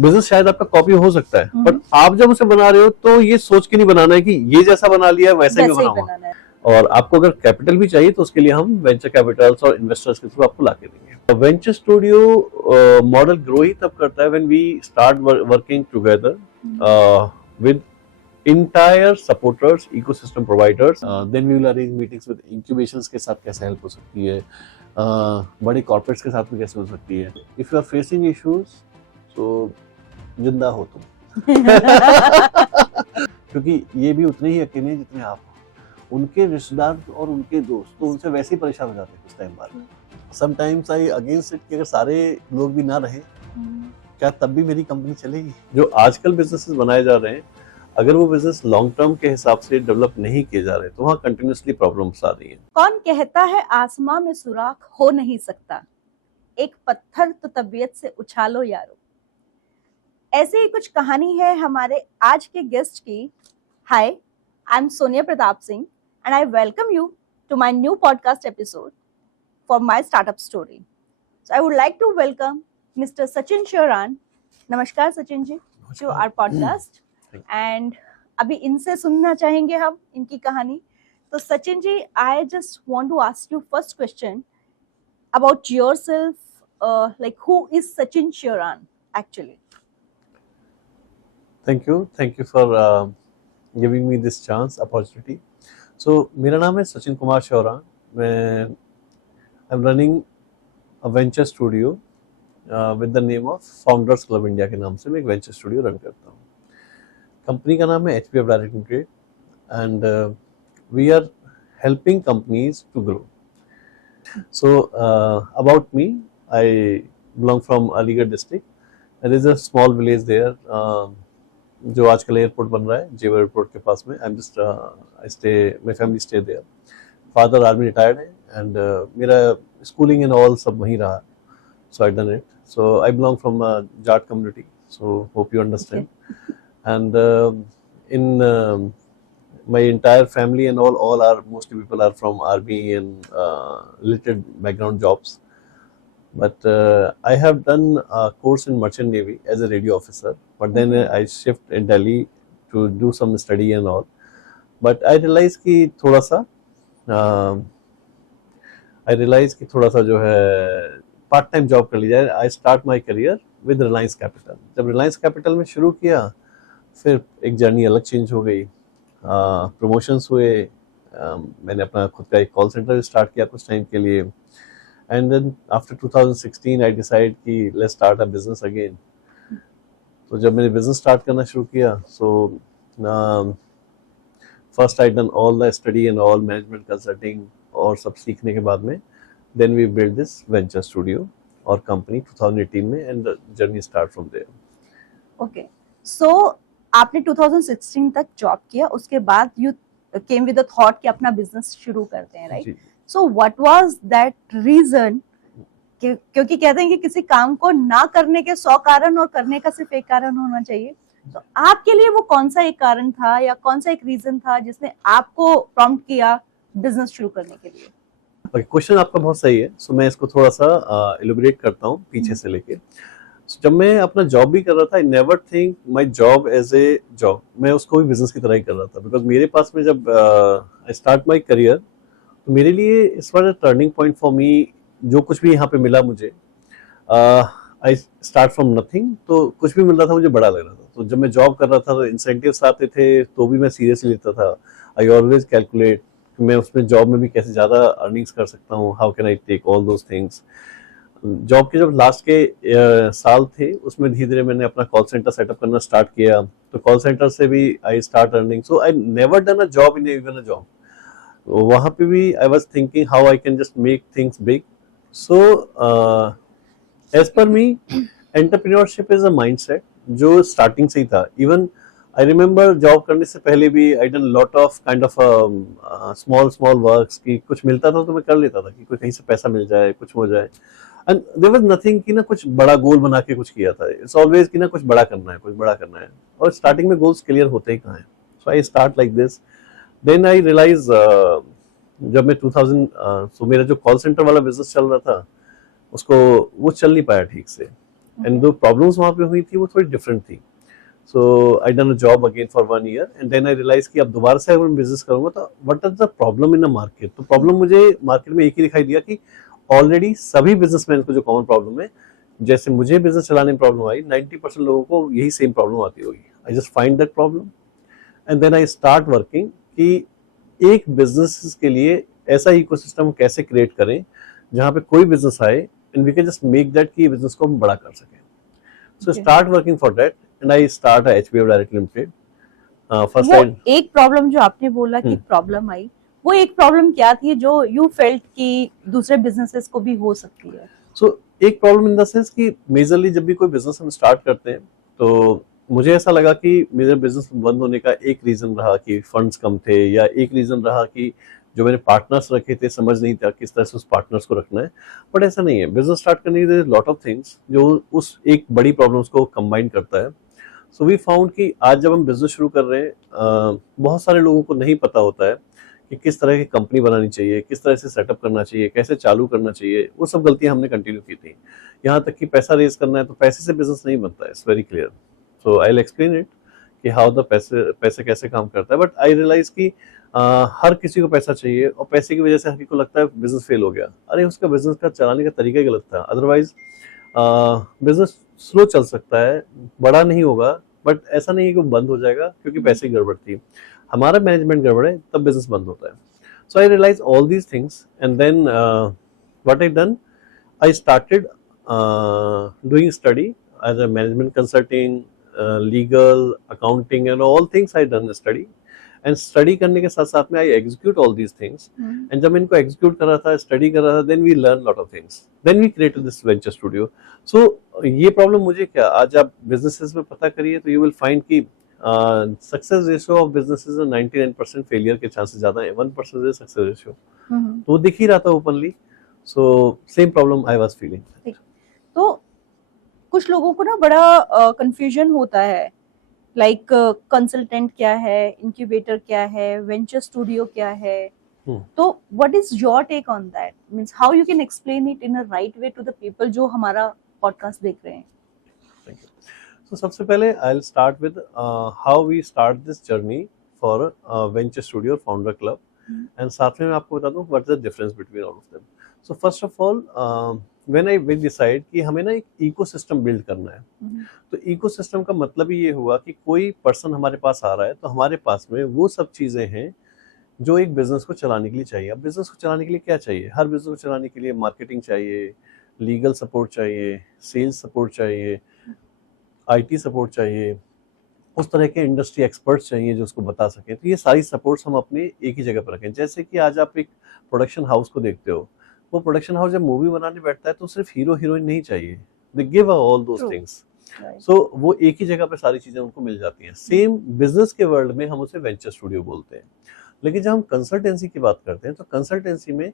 Business शायद आपका copy हो सकता है, बट आप जब उसे बना रहे हो तो ये सोच के नहीं बनाना है कि ये जैसा बना लिया है वैसा ही बनाऊंगा। और आपको अगर कैपिटल भी चाहिए तो उसके लिए हम वेंचर कैपिटल्स और इन्वेस्टर्स के थ्रू आपको लाके देंगे। वेंचर स्टूडियो मॉडल ग्रो ही तब करता है when we start working together with entire supporters, ecosystem providers. Then we will arrange meetings with incubations के साथ कैसे हेल्प हो सकती है, बड़े कॉर्पोरेट्स के साथ में कैसे हो सकती है। If you are facing issues, so जिंदा हो तुम क्योंकि ये भी उतने ही अकेले हैं जितने आप हो। उनके रिश्तेदार और उनके दोस्त तो उनसे वैसे ही परेशान हो जाते हैं कुछ टाइम बाद। Sometimes I against it कि अगर सारे लोग भी ना रहे क्या तब भी मेरी कंपनी चलेगी। जो आजकल बिजनेसेस बनाए जा रहे हैं, अगर वो बिजनेस लॉन्ग टर्म के हिसाब से डेवलप नहीं किए जा रहे तो वहाँ कंटिन्यूसली प्रॉब्लम्स आ रही हैं। कौन कहता है आसमां में सुराख हो नहीं सकता, एक पत्थर तो तबीयत से उछालो यारो। ऐसे ही कुछ कहानी है हमारे आज के गेस्ट की। Hi, I am Sonia Pratap Singh and I welcome you to my new podcast episode for my startup story. So I would like to welcome mister Sachin Sheoran. नमस्कार Sachin ji to our podcast. And अभी इनसे सुनना चाहेंगे हम इनकी कहानी। तो Sachin ji, I just want to ask you first question about yourself, like who is Sachin Sheoran actually? Thank you for giving me this chance opportunity. So मेरा नाम है सचिन कुमार श्योरान। मैं I am running a venture studio with the name of founders club India के नाम से मैं एक venture studio run करता हूँ। कंपनी का नाम है HPF Direct and Trade and we are helping companies to grow. So about me, I belong from Aligarh district. There is a small village there जो आजकल एयरपोर्ट बन रहा है जेवर एयरपोर्ट के पास में। my family stay there. Father army retired है and मेरा schooling and all सब वहीं रहा, so I done it. So I belong from Jat community, so hope you understand. Okay. And in my entire family and all are mostly people are from army and related background jobs. But I have done a course in merchant navy as a radio officer. But then I shift in Delhi to do some study and all. But I realized कि थोड़ा सा जो है part time job कर ली जाए। I start my career with Reliance Capital. जब Reliance Capital में शुरू किया फिर एक जर्नी अलग चेंज हो गई, प्रमोशंस हुए, मैंने अपना खुद का एक कॉल सेंटर स्टार्ट किया कुछ टाइम के लिए। And then after 2016 I decide कि let's start a business again. तो जब मैंने बिजनेस स्टार्ट करना शुरू किया, so first I done all the study and all management consulting और सब सीखने के बाद में then we build this venture studio और कंपनी 2018 में and the journey start from there. Okay, so आपने 2016 तक जॉब किया, उसके बाद you came with the thought कि अपना बिजनेस शुरू करते हैं, right? So what was that reason? क्योंकि कहते हैं कि किसी काम को ना करने के 100 कारण और करने का सिर्फ एक कारण होना चाहिए। तो आपके लिए वो कौन सा एक कारण था या कौन सा एक रीजन था जिसने आपको प्रॉम्प्ट किया बिजनेस शुरू करने के लिए? क्वेश्चन आपका बहुत सही है। सो मैं इसको थोड़ा सा एलिबोरेट करता हूँ पीछे से लेके। जब मैं अपना जॉब भी कर रहा था, I never think my job as a job, मैं उसको भी बिजनेस की तरह ही कर रहा था। बिकॉज मेरे पास में जब आई स्टार्ट माय करियर तो मेरे लिए इस बार टर्निंग पॉइंट फॉर मी, जो कुछ भी यहाँ पे मिला मुझे, आई स्टार्ट फ्रॉम नथिंग, तो कुछ भी मिल रहा था मुझे बड़ा लग रहा था। तो जब मैं जॉब कर रहा था तो इंसेंटिव्स आते थे तो भी मैं सीरियसली लेता था। आई ऑलवेज कैलकुलेट मैं उसमें जॉब में भी कैसे ज़्यादा अर्निंग्स कर सकता हूँ, how can I take all those things. Job के जब लास्ट के साल थे उसमें धीरे धीरे मैंने अपना कॉल सेंटर सेटअप करना स्टार्ट किया, तो कॉल सेंटर से भी I start earning. So I never done a job in even a job. वहाँ पे भी I was thinking how I can just make things big. So as per me entrepreneurship is a mindset जो starting से ही था। Even I remember job करने से पहले भी I done lot of kind of small works की कुछ मिलता था तो मैं कर लेता था कि कोई कहीं से पैसा मिल जाए, कुछ हो जाए। एंड देयर वाज नथिंग कि ना कुछ बड़ा गोल बना के कुछ किया था। इट्स ऑलवेज कि ना कुछ बड़ा करना है और स्टार्टिंग में गोल्स क्लियर होते ही कहाँ हैं। So I start like this. Then I realise जब मैं 2000 सो मेरा जो कॉल सेंटर वाला बिजनेस चल रहा था उसको वो चल नहीं पाया ठीक से। एंड जो प्रॉब्लम्स वहाँ पे हुई थी वो थोड़ी डिफरेंट थी. So I done a job again for 1 year and then I realise कि अब दोबारा से अगर मैं बिजनेस करूंगा तो what is the problem in the market. तो प्रॉब्लम मुझे मार्केट में एक ही दिखाई दिया कि ऑलरेडी सभी बिजनेसमैन को जो कॉमन प्रॉब्लम है, जैसे मुझे बिजनेस चलाने में प्रॉब्लम आई, 90% लोगों को यही सेम प्रॉब्लम आती होगी. I just find that problem and then I start working कि एक बिजनेस के लिए ऐसा इकोसिस्टम कैसे क्रिएट करें जहां पे कोई बिजनेस आए and we can just make that कि बिजनेस को हम बड़ा कर सकें. So start working for that and I start HBF direct limited. First वो एक प्रॉब्लम जो आपने बोला कि प्रॉब्लम आई, वो एक प्रॉब्लम क्या थी जो यू फेल्ट कि दूसरे बिजनेसेस को भी हो सकती है? सो एक प्रॉब्लम इन द सेंस कि मेजरली जब भी कोई बिजनेस हम स्टार्ट करते हैं तो मुझे ऐसा लगा कि मेरा बिजनेस बंद होने का एक रीजन रहा कि फंड्स कम थे, या एक रीजन रहा कि जो मैंने पार्टनर्स रखे थे समझ नहीं था किस तरह से उस पार्टनर्स को रखना है. बट ऐसा नहीं है. बिजनेस स्टार्ट करने के लिए लॉट ऑफ थिंग्स जो उस एक बड़ी प्रॉब्लम्स को कंबाइन करता है. सो वी फाउंड कि आज जब हम बिजनेस शुरू कर रहे हैं, बहुत सारे लोगों को नहीं पता होता है कि किस तरह की कंपनी बनानी चाहिए, किस तरह से सेटअप करना चाहिए, कैसे चालू करना चाहिए. वो सब गलतियां हमने कंटिन्यू की थी. यहाँ तक कि पैसा रेज करना है तो पैसे से बिजनेस नहीं बनता है. It's very clear. So I will explain it कि हाउ द पैसे कैसे काम करता है. बट आई रियलाइज कि हर किसी को पैसा चाहिए और पैसे की वजह से हर किसी को लगता है बिजनेस फेल हो गया. अरे उसका बिजनेस का चलाने का तरीका ही गलत था. अदरवाइज बिजनेस स्लो चल सकता है, बड़ा नहीं होगा, बट ऐसा नहीं है कि वो बंद हो जाएगा क्योंकि पैसे की गड़बड़ थी. हमारा मैनेजमेंट गड़बड़ है तब बिजनेस बंद होता है. So I realise all these things and then what I done, I started doing study as a management consulting, legal, accounting and all things I done study. And study करने के साथ साथ में I execute all these things. And जब मैं इनको execute कर रहा था, स्टडी कर रहा था, then we learn lot of things. Then we created this venture studio. So ये प्रॉब्लम मुझे क्या, आज आप बिजनेसेस में पता करिए तो यू विल फाइंड कि success ratio of businesses 99% failure के चांसेस ज्यादा है, 1% सक्सेस रेशियो. तो वो दिख ही रहा था openly. So same problem I was feeling. तो कुछ लोगों को ना बड़ा कंफ्यूजन होता है, लाइक कंसल्टेंट क्या है, इंक्यूबेटर क्या है, वेंचर स्टूडियो क्या है. तो what is your take on that? Means how you can explain it in a right way to the people जो हमारा पॉडकास्ट देख रहे हैं. Thank you. तो सबसे पहले I will start with how we start this journey for venture studio founder club. And साथ में मैं आपको बता दूं what is the difference between all of them. So first of all when I will decide कि हमें ना एक इकोसिस्टम बिल्ड करना है. तो इकोसिस्टम का मतलब ही ये हुआ कि कोई पर्सन हमारे पास आ रहा है तो हमारे पास में वो सब चीजें हैं जो एक बिजनेस को चलाने के लिए चाहिए. अब बिजनेस को चलाने के लिए क्या चाहिए? हर बिजनेस को चलाने के लिए मार्केटिंग चाहिए, लीगल सपोर्ट चाहिए, सेल्स सपोर्ट चाहिए, IT सपोर्ट चाहिए, उस तरह के इंडस्ट्री एक्सपर्ट्स चाहिए जो उसको बता सकें. तो ये सारी सपोर्ट्स हम अपने एक ही जगह पर रखें. जैसे कि आज आप एक प्रोडक्शन हाउस को देखते हो, वो प्रोडक्शन हाउस जब मूवी बनाने बैठता है तो सिर्फ हीरो हीरोइन नहीं चाहिए. They give all those things. So वो एक ही जगह पे सारी चीजें उनको मिल जाती हैं. सेम बिजनेस के वर्ल्ड में हम उसे वेंचर स्टूडियो बोलते हैं. लेकिन जब हम कंसल्टेंसी की बात करते हैं तो कंसल्टेंसी में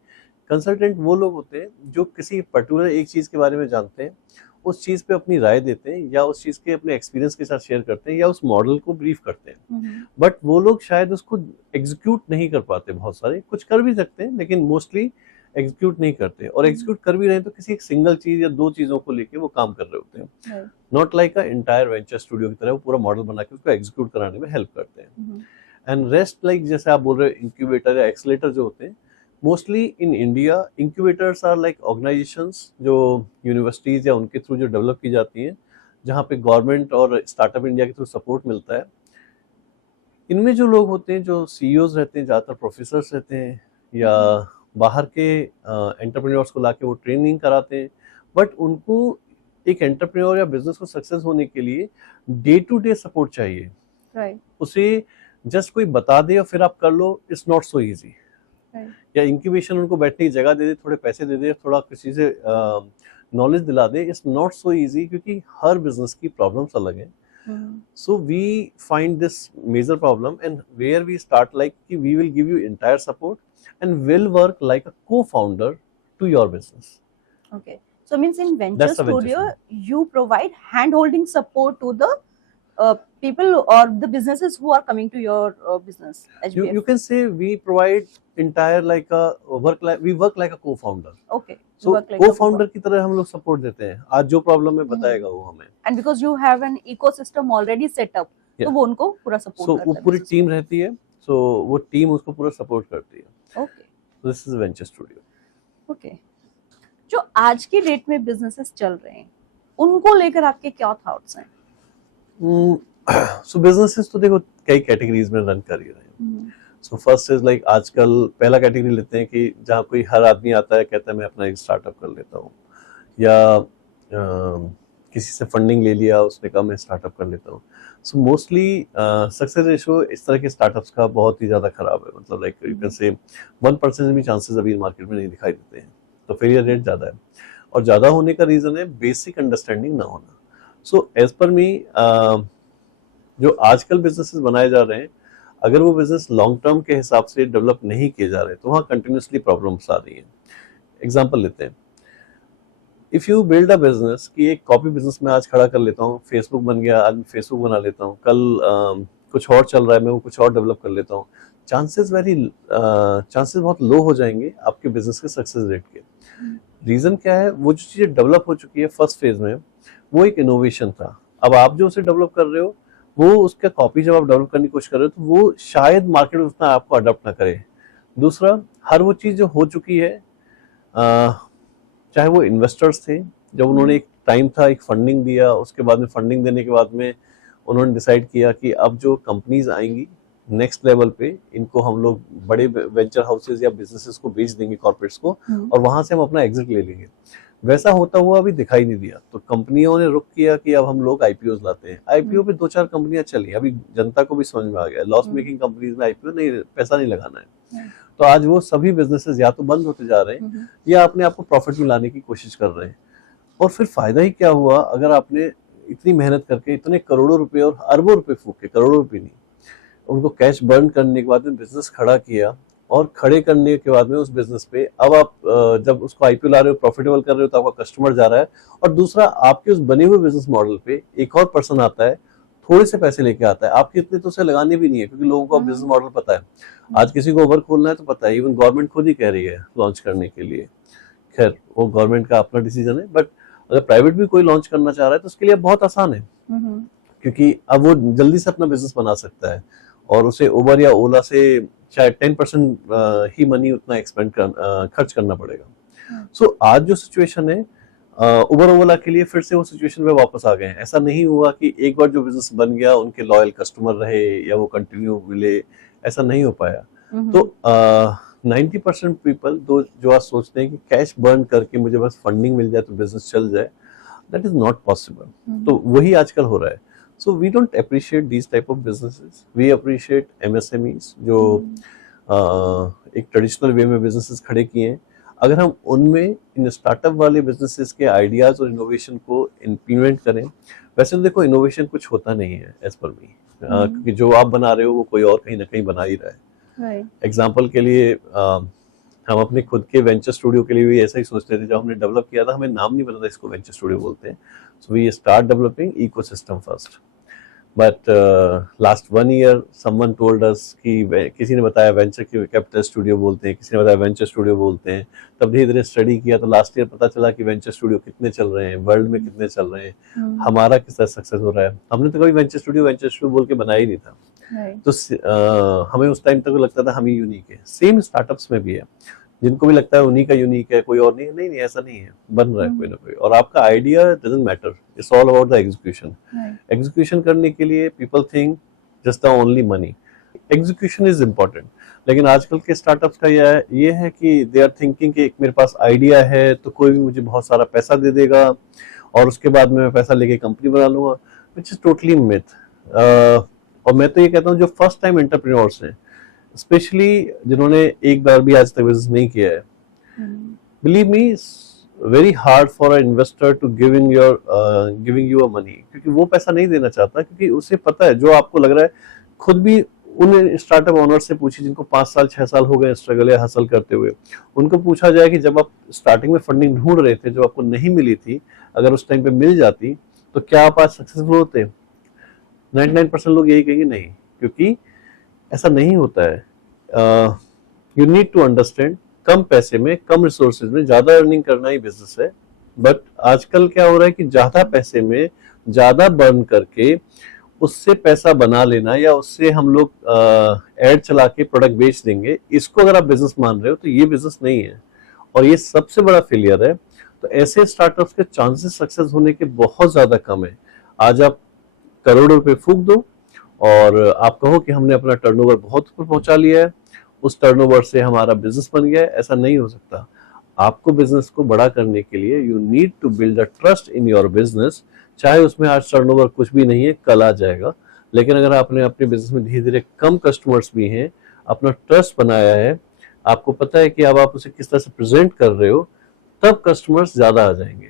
कंसल्टेंट वो लोग होते हैं जो किसी पर्टिकुलर एक चीज के बारे में जानते हैं, उस चीज पे अपनी राय देते हैं या उस चीज के अपने एक्सपीरियंस के साथ शेयर करते हैं या उस मॉडल को ब्रीफ करते हैं. बट वो लोग शायद उसको एग्जीक्यूट नहीं कर पाते. बहुत सारे कुछ कर भी सकते हैं लेकिन मोस्टली एग्जीक्यूट नहीं करते. और एग्जीक्यूट कर भी रहे हैं तो किसी एक सिंगल चीज या दो चीजों को लेके वो काम कर रहे होते हैं. Not like a entire venture studio की तरह वो पूरा मॉडल बना के उसको एग्जीक्यूट कराने में हेल्प करते हैं. एंड रेस्ट लाइक जैसे आप बोल रहे हो इंक्यूबेटर या एक्सलेटर जो होते हैं, mostly in India incubators are like organisations जो यूनिवर्सिटीज या उनके थ्रू जो डेवलप की जाती हैं, जहाँ पे गवर्नमेंट और स्टार्टअप इंडिया के थ्रू सपोर्ट मिलता है. इनमें जो लोग होते हैं, जो CEOs रहते हैं, ज़्यादातर प्रोफेसर्स रहते हैं या बाहर के एंटरप्रेन्योर्स को लाके वो ट्रेनिंग कराते हैं. बट उनको एक एंटरप्रेन्योर या बिजनेस को सक्सेस होने के लिए डे टू डे सपोर्ट चाहिए. राइट. उसे जस्ट कोई बता दे और फिर आप कर लो, इट्स नॉट सो इजी. या इंक्यूबेशन उनको बैठने की जगह दे दे, थोड़े पैसे दे दे, थोड़ा किसी से नॉलेज दिला दे, इट्स नॉट सो इजी क्योंकि हर बिजनेस की प्रॉब्लम्स अलग हैं. So we find this major problem and where we start like we will give you entire support and will work like a co-founder to your business. Okay. So means in Venture That's the venture Studio, you provide hand-holding support to the people or the businesses who are coming to your business You HBF? can say we provide entire like a we work like a co-founder. Okay, you So work like a co-founder की तरह हम लोग support देते हैं. आज जो problem है बताएगा वो हमें. and because you have an ecosystem already set up, Yeah. तो वो उनको पूरा सपोर्ट So करता वो है पूरी business टीम रहती है. So वो टीम उसको पूरा सपोर्ट करती है. को. Okay, So this is Venture Studio. okay. जो आज की डेट में बिजनेसेस चल रहे हैं उनको लेकर आपके क्या थॉट्स हैं? So businesses तो देखो कई कैटेगरीज में रन कर ही रहे हैं. सो फर्स्ट इज लाइक आजकल पहला कैटेगरी लेते हैं कि जहाँ कोई हर आदमी आता है कहता है मैं अपना एक स्टार्टअप कर लेता हूँ, या किसी से फंडिंग ले लिया उसने कहा मैं स्टार्टअप कर लेता हूँ. सो मोस्टली सक्सेस रेशो इस तरह के स्टार्टअप्स का बहुत ही ज़्यादा खराब है. मतलब लाइक यू कैन से 1% भी चांसेस अभी मार्केट में नहीं दिखाई देते हैं. तो फेलियर रेट ज़्यादा है, और ज़्यादा होने का रीज़न है बेसिक अंडरस्टैंडिंग ना होना. सो एज पर मी जो आजकल बिजनेसेस बनाए जा रहे हैं, अगर वो बिजनेस लॉन्ग टर्म के हिसाब से डेवलप नहीं किए जा रहे तो वहाँ कंटिन्यूसली प्रॉब्लम्स आ रही हैं. एग्जांपल लेते हैं. If you build a business कि एक कॉपी बिजनेस में आज खड़ा कर लेता हूँ, फेसबुक बन गया, आज मैं फेसबुक बना लेता हूँ, कल कुछ और चल रहा है मैं वो कुछ और डेवलप कर लेता हूँ, चांसेस बहुत लो हो जाएंगे आपके बिजनेस के सक्सेस रेट के. रीजन क्या है? वो जो चीजें डेवलप हो चुकी है फर्स्ट फेज में, वो एक इनोवेशन था. अब आप जो उसे डेवलप कर रहे हो वो उसका कॉपी जब आप डेवलप करने की कोशिश कर रहे हो तो वो शायद मार्केट में उतना आपको अडॉप्ट ना करे. दूसरा, हर वो चीज जो हो चुकी है, चाहे वो इन्वेस्टर्स थे, जब उन्होंने एक टाइम था एक फंडिंग दिया, उसके बाद में फंडिंग देने के बाद में उन्होंने डिसाइड किया कि अब जो कंपनीज आएंगी नेक्स्ट लेवल पे, इनको हम लोग बड़े वेंचर हाउसेज या बिजनेसेस को बेच देंगे, कॉर्पोरेट्स को, और वहां से हम अपना एग्जिट ले लेंगे. वैसा होता हुआ अभी दिखाई नहीं दिया. तो कंपनियों ने रुक किया कि अब हम लोग आईपीओ लाते हैं. आईपीओ पे 2-4 कंपनियां चली, अभी जनता को भी समझ में आ गया लॉस मेकिंग कंपनीज में आईपीओ नहीं, पैसा नहीं लगाना है. तो आज वो सभी बिजनेसेस या तो बंद होते जा रहे हैं या अपने आप को प्रॉफिट में लाने की कोशिश कर रहे हैं. और फिर फायदा ही क्या हुआ अगर आपने इतनी मेहनत करके इतने करोड़ों रुपए और अरबों रुपए फूक के, करोड़ों रुपए नहीं, उनको कैश बर्न करने के बाद में बिजनेस खड़ा किया, और खड़े करने के बाद में उस बिजनेस पे अब आप जब उसको आईपीओ ला रहे हो, प्रॉफिटेबल कर रहे हो, तो आपका कस्टमर जा रहा है, और दूसरा आपके उस बने हुए बिजनेस मॉडल पे एक और पर्सन आता है, थोड़े से पैसे लेके आता है. आपके इतने तो उसे लगाने भी नहीं है, क्योंकि लोगों को बिजनेस मॉडल पता है. आज किसी को ओवर खोलना है तो पता है, इवन गवर्नमेंट खुद ही कह रही है लॉन्च करने के लिए. खैर वो गवर्नमेंट का अपना डिसीजन है, बट अगर प्राइवेट भी कोई लॉन्च करना चाह रहा है तो उसके लिए बहुत आसान है, क्योंकि अब वो जल्दी से अपना बिजनेस बना सकता है, और उसे उबर या ओला से शायद 10% ही मनी उतना खर्च करना पड़ेगा. सो आज जो सिचुएशन है, उबर ओला के लिए फिर से वो सिचुएशन पे वापस आ गए हैं. ऐसा नहीं हुआ कि एक बार जो बिजनेस बन गया उनके लॉयल कस्टमर रहे या वो कंटिन्यू मिले, ऐसा नहीं हो पाया. तो 90% पीपल जो आज सोचते हैं कि कैश बर्न करके मुझे बस फंडिंग मिल जाए तो बिजनेस चल जाए, दैट इज नॉट पॉसिबल. तो वही आजकल हो रहा है. So we don't appreciate these type of businesses. We appreciate MSMEs जो एक ट्रेडिशनल वे में बिजनेसेस खड़े किए हैं. अगर हम उनमें इन स्टार्टअप वाले बिजनेसेस के आइडियाज और इनोवेशन को इम्प्लीमेंट करें, वैसे तो देखो इनोवेशन कुछ होता नहीं है एज पर मी, क्योंकि जो आप बना रहे हो वो कोई और कहीं ना कहीं बना ही रहा है. एग्जाम्पल के लिए हम अपने खुद के वेंचर स्टूडियो के लिए भी ऐसा ही सोचते थे. जब हमने डेवलप किया था हमें नाम नहीं पता था इसको वेंचर स्टूडियो बोलते हैं. So we start developing ecosystem first, but last 1 year someone told us कि किसी ने बताया वेंचर कैपिटल स्टूडियो बोलते हैं, किसी ने बताया वेंचर स्टूडियो बोलते हैं. तब धीरे धीरे स्टडी किया तो लास्ट ईयर पता चला कि वेंचर स्टूडियो कितने चल रहे हैं, वर्ल्ड में कितने चल रहे हैं, हमारा किस तरह सक्सेस हो रहा है. हमने तो कभी वेंचर स्टूडियो बोल के बनाया ही नहीं था. तो हमें उस टाइम तक लगता था हम ही यूनिक है. सेम स्टार्टअप्स में भी है, जिनको भी लगता है उन्हीं का यूनिक है, कोई और नहीं. नहीं ऐसा नहीं है, बन रहा है कोई ना कोई. और आपका idea doesn't matter, it's all about the execution. Execution करने के लिए people think just the only money. Execution is important, लेकिन आजकल के स्टार्टअप्स का ये है कि दे आर थिंकिंग कि मेरे पास आइडिया है तो कोई भी मुझे बहुत सारा पैसा दे देगा और उसके बाद में मैं पैसा लेके कंपनी बना लूंगा, विच इज टोटली मिथ. और मैं तो ये कहता हूँ जो फर्स्ट टाइम एंटरप्रेन्योर्स हैं, स्पेशली जिन्होंने एक बार भी आज तक बिजनेस नहीं किया है, believe me very hard for a investor to giving you a money, क्योंकि वो पैसा नहीं देना चाहता, क्योंकि उसे पता है जो आपको लग रहा है. खुद भी उन स्टार्टअप ओनर से पूछिए जिनको 5 साल 6 साल हो गए स्ट्रगल या हासिल करते हुए, उनको पूछा जाए कि जब आप स्टार्टिंग में फंडिंग ढूंढ रहे थे, जो आपको नहीं मिली थी, अगर उस टाइम पे मिल जाती तो क्या आप आज सक्सेसफुल होते? 99% लोग यही कहेंगे नहीं, क्योंकि ऐसा नहीं होता है। यू नीड टू अंडरस्टैंड, कम पैसे में कम रिसोर्सेज में ज्यादा अर्निंग करना ही बिजनेस है। बट आजकल क्या हो रहा है कि ज्यादा पैसे में ज्यादा बर्न करके उससे पैसा बना लेना, या उससे हम लोग एड चला के प्रोडक्ट बेच देंगे, इसको अगर आप बिजनेस मान रहे हो तो ये बिजनेस नहीं है, और ये सबसे बड़ा फेलियर है। तो ऐसे स्टार्टअप्स के चांसेस सक्सेस होने के बहुत ज्यादा कम है। आज आप करोड़ों रुपए फूंक दो और आप कहो कि हमने अपना टर्नओवर बहुत ऊपर पहुंचा लिया है, उस टर्नओवर से हमारा बिजनेस बन गया है, ऐसा नहीं हो सकता। आपको बिजनेस को बड़ा करने के लिए you need to build a trust in your business. चाहे उसमें आज टर्नओवर कुछ भी नहीं है, कल आ जाएगा, लेकिन अगर आपने अपने बिजनेस में धीरे धीरे कम कस्टमर्स भी हैं, अपना ट्रस्ट बनाया है, आपको पता है कि अब आप उसे किस तरह से प्रेजेंट कर रहे हो, तब कस्टमर्स ज्यादा आ जाएंगे,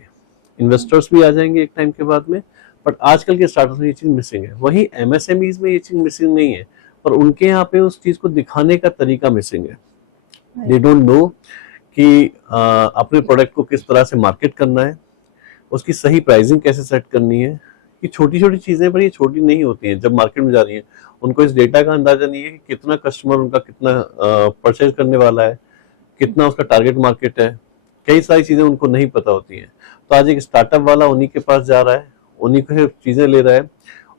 इन्वेस्टर्स भी आ जाएंगे एक टाइम के बाद में। बट आजकल के स्टार्टअप में ये चीज मिसिंग है। वही एमएसएमईज में ये चीज मिसिंग नहीं है, पर उनके यहाँ पे उस चीज को दिखाने का तरीका मिसिंग है। दे डोंट नो कि अपने प्रोडक्ट को किस तरह से मार्केट करना है, उसकी सही प्राइसिंग कैसे सेट करनी है। ये छोटी छोटी चीजें, पर ये छोटी नहीं होती हैं। जब मार्केट में जा रही है, उनको इस डेटा का अंदाजा नहीं है कि कितना कस्टमर उनका कितना परचेज करने वाला है, कितना उसका टारगेट मार्केट है। कई सारी चीजें उनको नहीं पता होती हैं। तो आज एक स्टार्टअप वाला उन्हीं के पास जा रहा है, उन्हीं को चीजें ले रहा है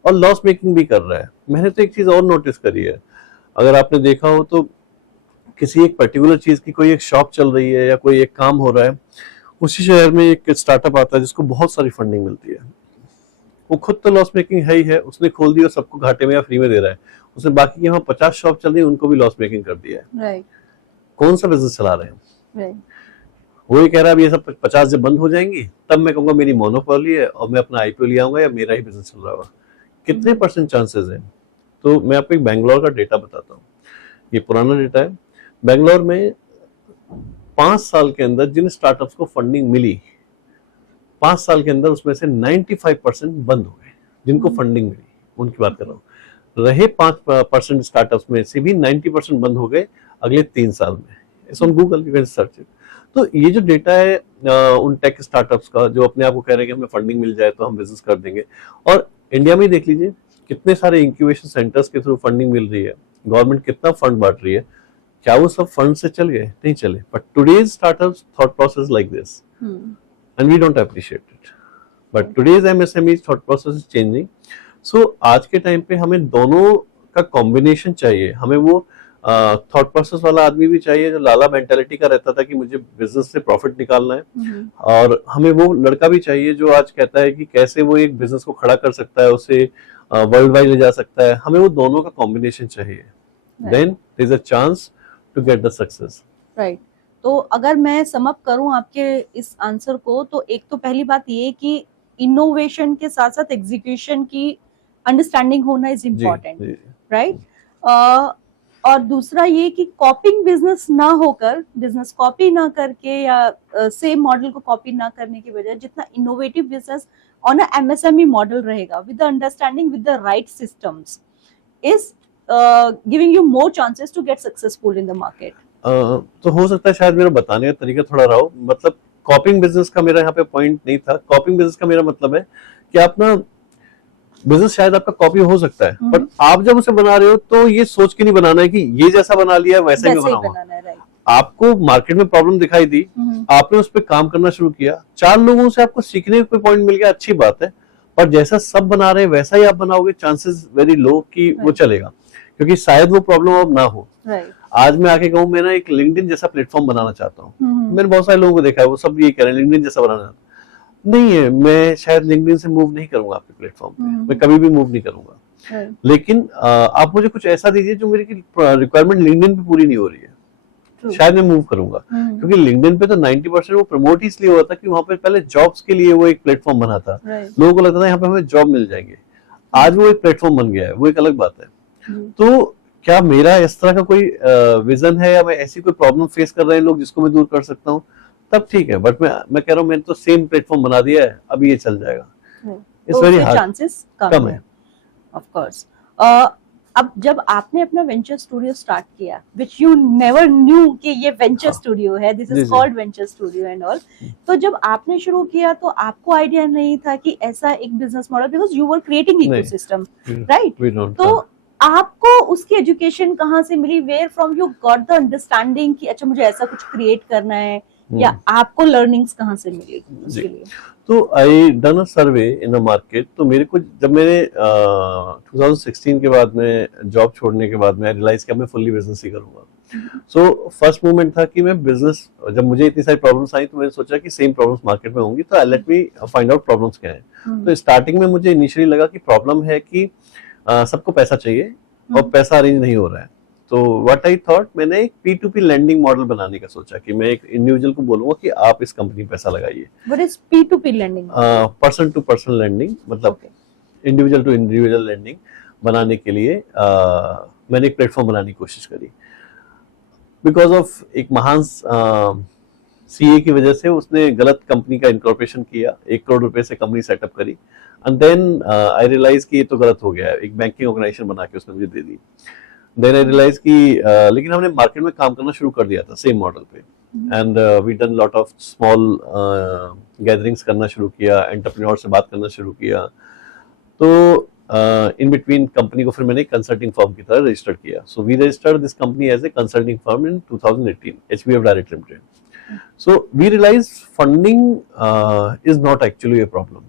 और लॉस मेकिंग भी कर रहा है। मैंने तो एक चीज और नोटिस करी है, अगर आपने देखा हो तो किसी एक पर्टिकुलर चीज की कोई एक शॉप चल रही है या कोई एक काम हो रहा है, उसी शहर में एक स्टार्टअप आता है जिसको बहुत सारी फंडिंग मिलती है। वो खुद तो लॉस मेकिंग है ही है, उसने खोल दिया, सबको घाटे में या फ्री में दे रहा है। उसने बाकी यहाँ 50 शॉप चल रही है, उनको भी लॉस मेकिंग कर दिया है। राइट, कौन सा बिजनेस चला रहे हैं? राइट, वो ये कह रहा है अब ये सब 50 जब बंद हो जाएंगी तब मैं कहूंगा मेरी मोनोपोली है और मैं अपना आईपीओ ले आऊंगा या मेरा ही बिजनेस चल रहा होगा। कितने परसेंट चांसेस हैं? तो मैं आपको एक बैंगलोर का डेटा बताता हूँ, ये पुराना डेटा है। बैंगलोर में 5 साल के अंदर जिन स्टार्टअप्स को फंडिंग मिली, 5 साल के अंदर उसमें से 95% बंद हो गए। जिनको फंडिंग मिली उनकी बात कर रहा हूँ। रहे 5% स्टार्टअप्स में से भी 90% बंद हो गए अगले 3 साल में। It's on Google, you can search it. तो ये जो डेटा है उन टेक स्टार्टअप्स का जो अपने आप को कह रहे हैं कि हमें फंडिंग मिल जाए तो हम बिजनेस कर देंगे, और इंडिया में देख लीजिए कितने सारे इंक्यूबेशन सेंटर्स के थ्रू फंडिंग मिल रही है, गवर्नमेंट कितना फंड बांट रही है। क्या वो सब फंड से चल गए? नहीं चले। But today's startups thought process like this and we don't appreciate it, but today's MSME's thought process is changing. So आज के टाइम पे हमें दोनों का कॉम्बिनेशन चाहिए। हमें वो थॉट प्रोसेस वाला आदमी भी चाहिए जो लाला मेंटालिटी का रहता था कि मुझे बिजनेस से प्रॉफिट निकालना है, और हमें वो लड़का भी चाहिए जो आज कहता है कि कैसे वो एक बिजनेस को खड़ा कर सकता है, उसे वर्ल्ड वाइड ले जा सकता है। हमें वो दोनों का कॉम्बिनेशन चाहिए, then there is a chance to get the success. Right. तो अगर मैं सम अप करूं आपके इस आंसर को, तो एक तो पहली बात ये कि इनोवेशन के साथ साथ एग्जीक्यूशन की अंडरस्टैंडिंग होना इज इम्पोर्टेंट, राइट। और दूसरा ये कि कॉपिंग बिजनेस ना होकर, बिजनेस कॉपी ना करके या सेम मॉडल को कॉपी ना करने की बजाय जितना innovative business on a MSME model रहेगा with the understanding with the right systems is giving you more chances to get successful in the market. तो हो सकता है शायद मेरा बताने का तरीका थोड़ा रहा हो, मतलब कॉपिंग बिजनेस का मेरा यहाँ पे पॉइंट नहीं था। कॉपिंग बिजनेस का मेरा मतलब है कि अपना बिजनेस शायद आपका कॉपी हो सकता है, बट आप जब उसे बना रहे हो तो ये सोच के नहीं बनाना है कि ये जैसा बना लिया वैसा ही बनाऊंगा। आपको मार्केट में प्रॉब्लम दिखाई दी, आपने उस पर काम करना शुरू किया, 4 लोगों से आपको सीखने का पॉइंट मिल गया, अच्छी बात है। पर जैसा सब बना रहे हैं वैसा ही आप बनाओगे, चांसेस वेरी लो कि वो चलेगा, क्योंकि शायद वो प्रॉब्लम अब ना हो। आज मैं आके कहूँ मैं ना एक लिंक्डइन जैसा प्लेटफॉर्म बनाना चाहता हूँ, मैंने बहुत सारे लोगों को देखा है वो सब ये कह रहे हैं लिंक्डइन जैसा बनाना नहीं है। मैं शायद लिंक्डइन से मूव नहीं करूंगा आपके प्लेटफॉर्म पे, मैं कभी भी मूव नहीं करूंगा। लेकिन आप मुझे कुछ ऐसा दीजिए जो मेरी रिक्वायरमेंट लिंक्डइन पे पूरी नहीं हो रही है, शायद मैं मूव करूंगा। क्योंकि लिंक्डइन पे तो 90% वो प्रमोट इसलिए हुआ था कि वहां पे पहले जॉब्स के लिए वो एक प्लेटफॉर्म बना था, लोगों को लगता था यहाँ पे हमें जॉब मिल जाएंगे। आज वो एक प्लेटफॉर्म बन गया है, वो एक अलग बात है। तो क्या मेरा इस तरह का कोई विजन है या मैं ऐसी कोई प्रॉब्लम फेस कर रहे हैं लोग जिसको मैं दूर कर सकता हूँ, तब ठीक है। बट मैं कह रहा हूँ मैंने तो सेम प्लेटफॉर्म बना दिया है, अब ये चल जाएगा, इट्स वेरी हार्ड, चांसेस कम है। Of course. अब जब आपने अपना वेंचर स्टूडियो स्टार्ट किया, विच यू नेवर न्यू कि ये वेंचर स्टूडियो है, this G, is G. Called venture studio and all, तो जब आपने शुरू किया तो आपको आइडिया नहीं था कि ऐसा एक business model, because you were creating नहीं। Ecosystem, right? We don't, तो आपको उसकी एजुकेशन कहाँ से मिली? Where from you got the understanding कि अच्छा मुझे ऐसा कुछ क्रिएट करना है, या आपको लर्निंग्स कहाँ से मिली उसके लिए? तो आई done a survey in a market. तो मेरे को जब मैंने 2016 के बाद में जॉब छोड़ने के बाद में रियलाइज किया मैं फुल्ली बिजनेस ही करूंगा। सो फर्स्ट मूवमेंट था कि मैं बिजनेस, जब मुझे इतनी सारी प्रॉब्लम्स आई तो मैंने सोचा कि सेम प्रॉब्लम्स मार्केट में होंगी, तो let me find out problems क्या है। तो स्टार्टिंग में मुझे इनिशियली लगा कि प्रॉब्लम है कि सबको पैसा चाहिए और पैसा अरेंज नहीं हो रहा है। तो व्हाट आई थॉट, मैंने एक P2P लैंडिंग मॉडल बनाने का सोचा कि मैं एक इंडिविजुअल को बोलूंगा कि आप इस कंपनी में पैसा लगाइए। What is P2P lending? Person to person lending, मतलब इंडिविजुअल टू इंडिविजुअल लैंडिंग बनाने के लिए मैंने एक प्लेटफॉर्म बनाने की कोशिश करी। बिकॉज ऑफ एक महान सीए की वजह से उसने गलत कंपनी का इनकॉर्पोरेशन किया, 1 करोड़ रुपए से कंपनी सेटअप करी, एंड देन आई रियलाइज कि ये तो गलत हो गया है। एक बैंकिंग ऑर्गेनाइजेशन बना के उसने मुझे दे दी। देन आई रियलाइज कि लेकिन हमने मार्केट में काम करना शुरू कर दिया था सेम मॉडल पे, and we done lot of small gatherings करना शुरू किया, एंटरप्रेन्योर से बात करना शुरू किया। तो इन बिटवीन कंपनी को फिर मैंने कंसल्टिंग फर्म की तरह रजिस्टर किया। So we registered this company as a consulting firm in 2018, HBF Direct Limited. So we realized funding is not actually a problem.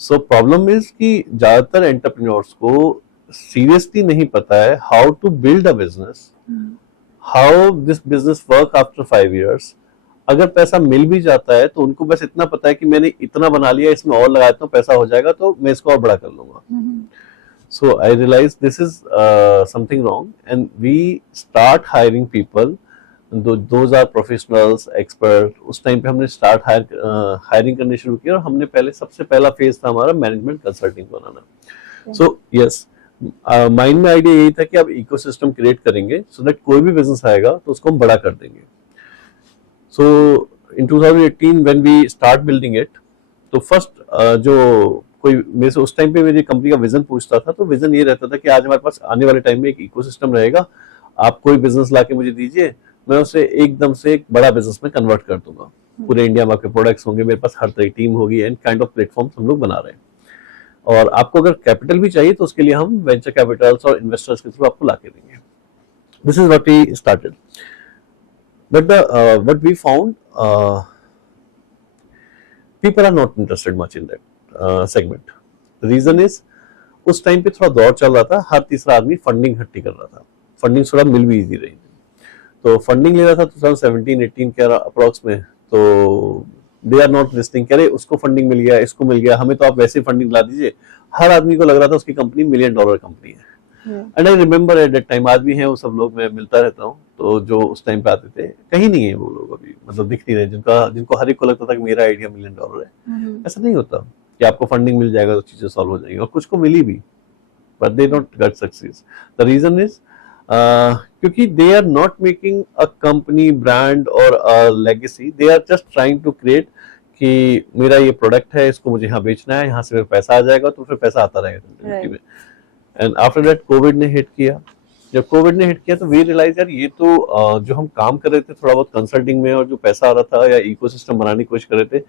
So problem is कि ज्यादातर entrepreneurs को seriously नहीं पता है how to build a business, how this business work after 5 years। अगर पैसा मिल भी जाता है तो उनको बस इतना पता है कि मैंने इतना बना लिया, इसमें और लगा देता हूँ, पैसा हो जाएगा तो मैं इसको और बड़ा कर लूंगा। So I realized this is something wrong, and we start hiring people. Those are professionals, expert। उस टाइम पे हमने स्टार्ट हायरिंग करनी शुरू की और हमने सबसे पहला फेज था हमारा मैनेजमेंट कंसल्टिंग बनाना। सो यस, माइंड में आइडिया यही था कि अब इकोसिस्टम क्रिएट करेंगे सो दैट कोई भी बिजनेस आएगा तो उसको हम बड़ा कर देंगे। So in 2018 when we start building it, तो फर्स्ट जो कोई मेरे से उस टाइम पे मेरी कंपनी का विजन पूछता था, तो विजन ये रहता था कि आज हमारे पास आने वाले टाइम में एक इकोसिस्टम रहेगा, आप कोई बिजनेस लाके मुझे दीजिए, मैं उसे एकदम से एक बड़ा बिजनेस में कन्वर्ट कर दूंगा। पूरे इंडिया में आपके प्रोडक्ट्स होंगे, मेरे पास हर तरह की टीम होगी, एंड काइंड ऑफ प्लेटफॉर्म हम लोग बना रहे हैं। और आपको अगर कैपिटल भी चाहिए तो उसके लिए हम वेंचर कैपिटल्स और इन्वेस्टर्स के थ्रू आपको लाके देंगे। This is what we started, but what we found, people are not interested much in that segment. The reason is उस टाइम पे थोड़ा दौर चल रहा था, हर तीसरा आदमी फंडिंग इकट्ठी कर रहा था, फंडिंग थोड़ा मिल भी इजी रही थी। तो फंडिंग ले रहा था 2017-18 के अप्रॉक्स में, तो दे आर नॉट लिस्टिंग, कह रहे उसको फंडिंग मिल गया, इसको मिल गया, हमें तो आप वैसे फंडिंग ला दीजिए। हर आदमी को लग रहा था उसकी कंपनी $1 million कंपनी है। And I remember at that time, आज भी हैं वो सब लोग, मैं मिलता रहता हूँ, तो जो उस टाइम पे आते थे, कहीं नहीं है वो लोग अभी, मतलब दिख नहीं रहे, जिनको हर एक को लगता था कि मेरा आइडिया $1 million है। ऐसा नहीं होता कि आपको फंडिंग मिल जाएगा तो चीजें सॉल्व हो जाएंगी, और कुछ को मिली भी, but they not got success. The reason is क्योंकि they are not making a company brand और a legacy, they are just trying to create कि मेरा ये प्रोडक्ट है, इसको मुझे यहाँ बेचना है, यहाँ से मेरा पैसा आ जाएगा, तो फिर पैसा आता रहेगा। एंड आफ्टर दैट कोविड ने हिट किया। जब कोविड ने हिट किया तो वी रियलाइज यार ये तो जो हम काम कर रहे थे थोड़ा बहुत कंसल्टिंग में, और जो पैसा आ रहा था या इकोसिस्टम बनाने की कोशिश कर रहे थे,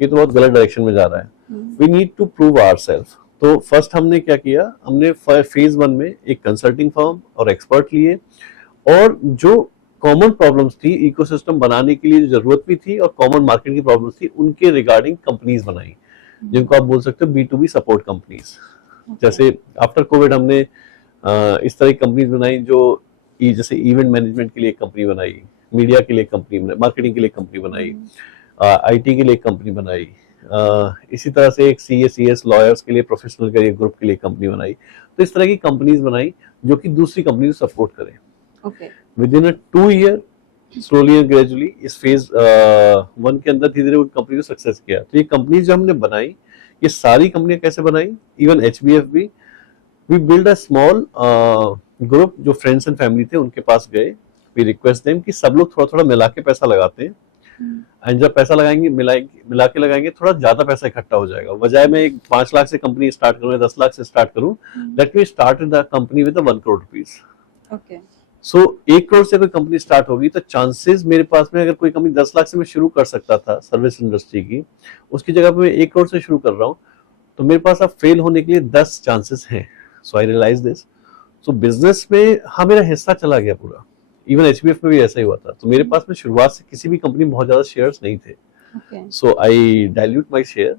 ये तो बहुत गलत डायरेक्शन में जा रहा है। We need to prove ourself. तो फर्स्ट हमने क्या किया, हमने फेज 1 में एक कंसल्टिंग फर्म और एक्सपर्ट लिए, और जो कॉमन प्रॉब्लम्स थी इकोसिस्टम बनाने के लिए, जो जरूरत भी थी और कॉमन मार्केट की प्रॉब्लम्स थी, उनके रिगार्डिंग कंपनीज बनाई, जिनको आप बोल सकते हो B2B सपोर्ट कंपनीज। जैसे आफ्टर कोविड हमने इस तरह की कंपनीज बनाई जो जैसे इवेंट मैनेजमेंट के लिए एक कंपनी बनाई, मीडिया के लिए कंपनी बनाई, मार्केटिंग के लिए कंपनी बनाई, IT के लिए कंपनी बनाई, इसी तरह से एक CA/CS लॉयर्स के लिए, प्रोफेशनल के लिए, ग्रुप के लिए कंपनी बनाई। तो इस तरह की कंपनीज बनाई जो कि दूसरी कंपनी को सपोर्ट करें। With in 2 year slowly and gradually इस फेज 1 के अंदर धीरे धीरे कंपनी को सक्सेस किया। तो ये कंपनी जो हमने बनाई, ये सारी कंपनियां कैसे बनाई, इवन HBF भी, we build a small group, जो फ्रेंड्स एंड फैमिली थे उनके पास गए, वी रिक्वेस्ट देम कि सब लोग थोड़ा थोड़ा मिला के पैसा लगाते हैं, एंड जब पैसा लगाएंगे मिला के लगाएंगे थोड़ा ज्यादा पैसा इकट्ठा हो जाएगा। बजाय मैं एक 5 लाख से कंपनी स्टार्ट करूँ या 10 लाख से स्टार्ट करूँ, let me start the company with 1 crore rupees. Okay. So 1 crore से कोई कंपनी स्टार्ट होगी तो चांसेस मेरे पास में, अगर कोई कंपनी 10 लाख से मैं शुरू कर सकता था सर्विस इंडस्ट्री की, उसकी जगह पे मैं 1 करोड़ से शुरू कर रहा हूँ, तो मेरे पास अब फेल होने के लिए 10 चांसेस हैं। So I realise this. So business में हाँ मेरा हिस्सा चला गया पूरा। इवन एचबीएफ में भी ऐसा ही हुआ था। तो मेरे पास में शुरुआत से किसी भी कंपनी में बहुत ज्यादा शेयर्स नहीं थे। सो आई डाइल्यूट माय शेयर।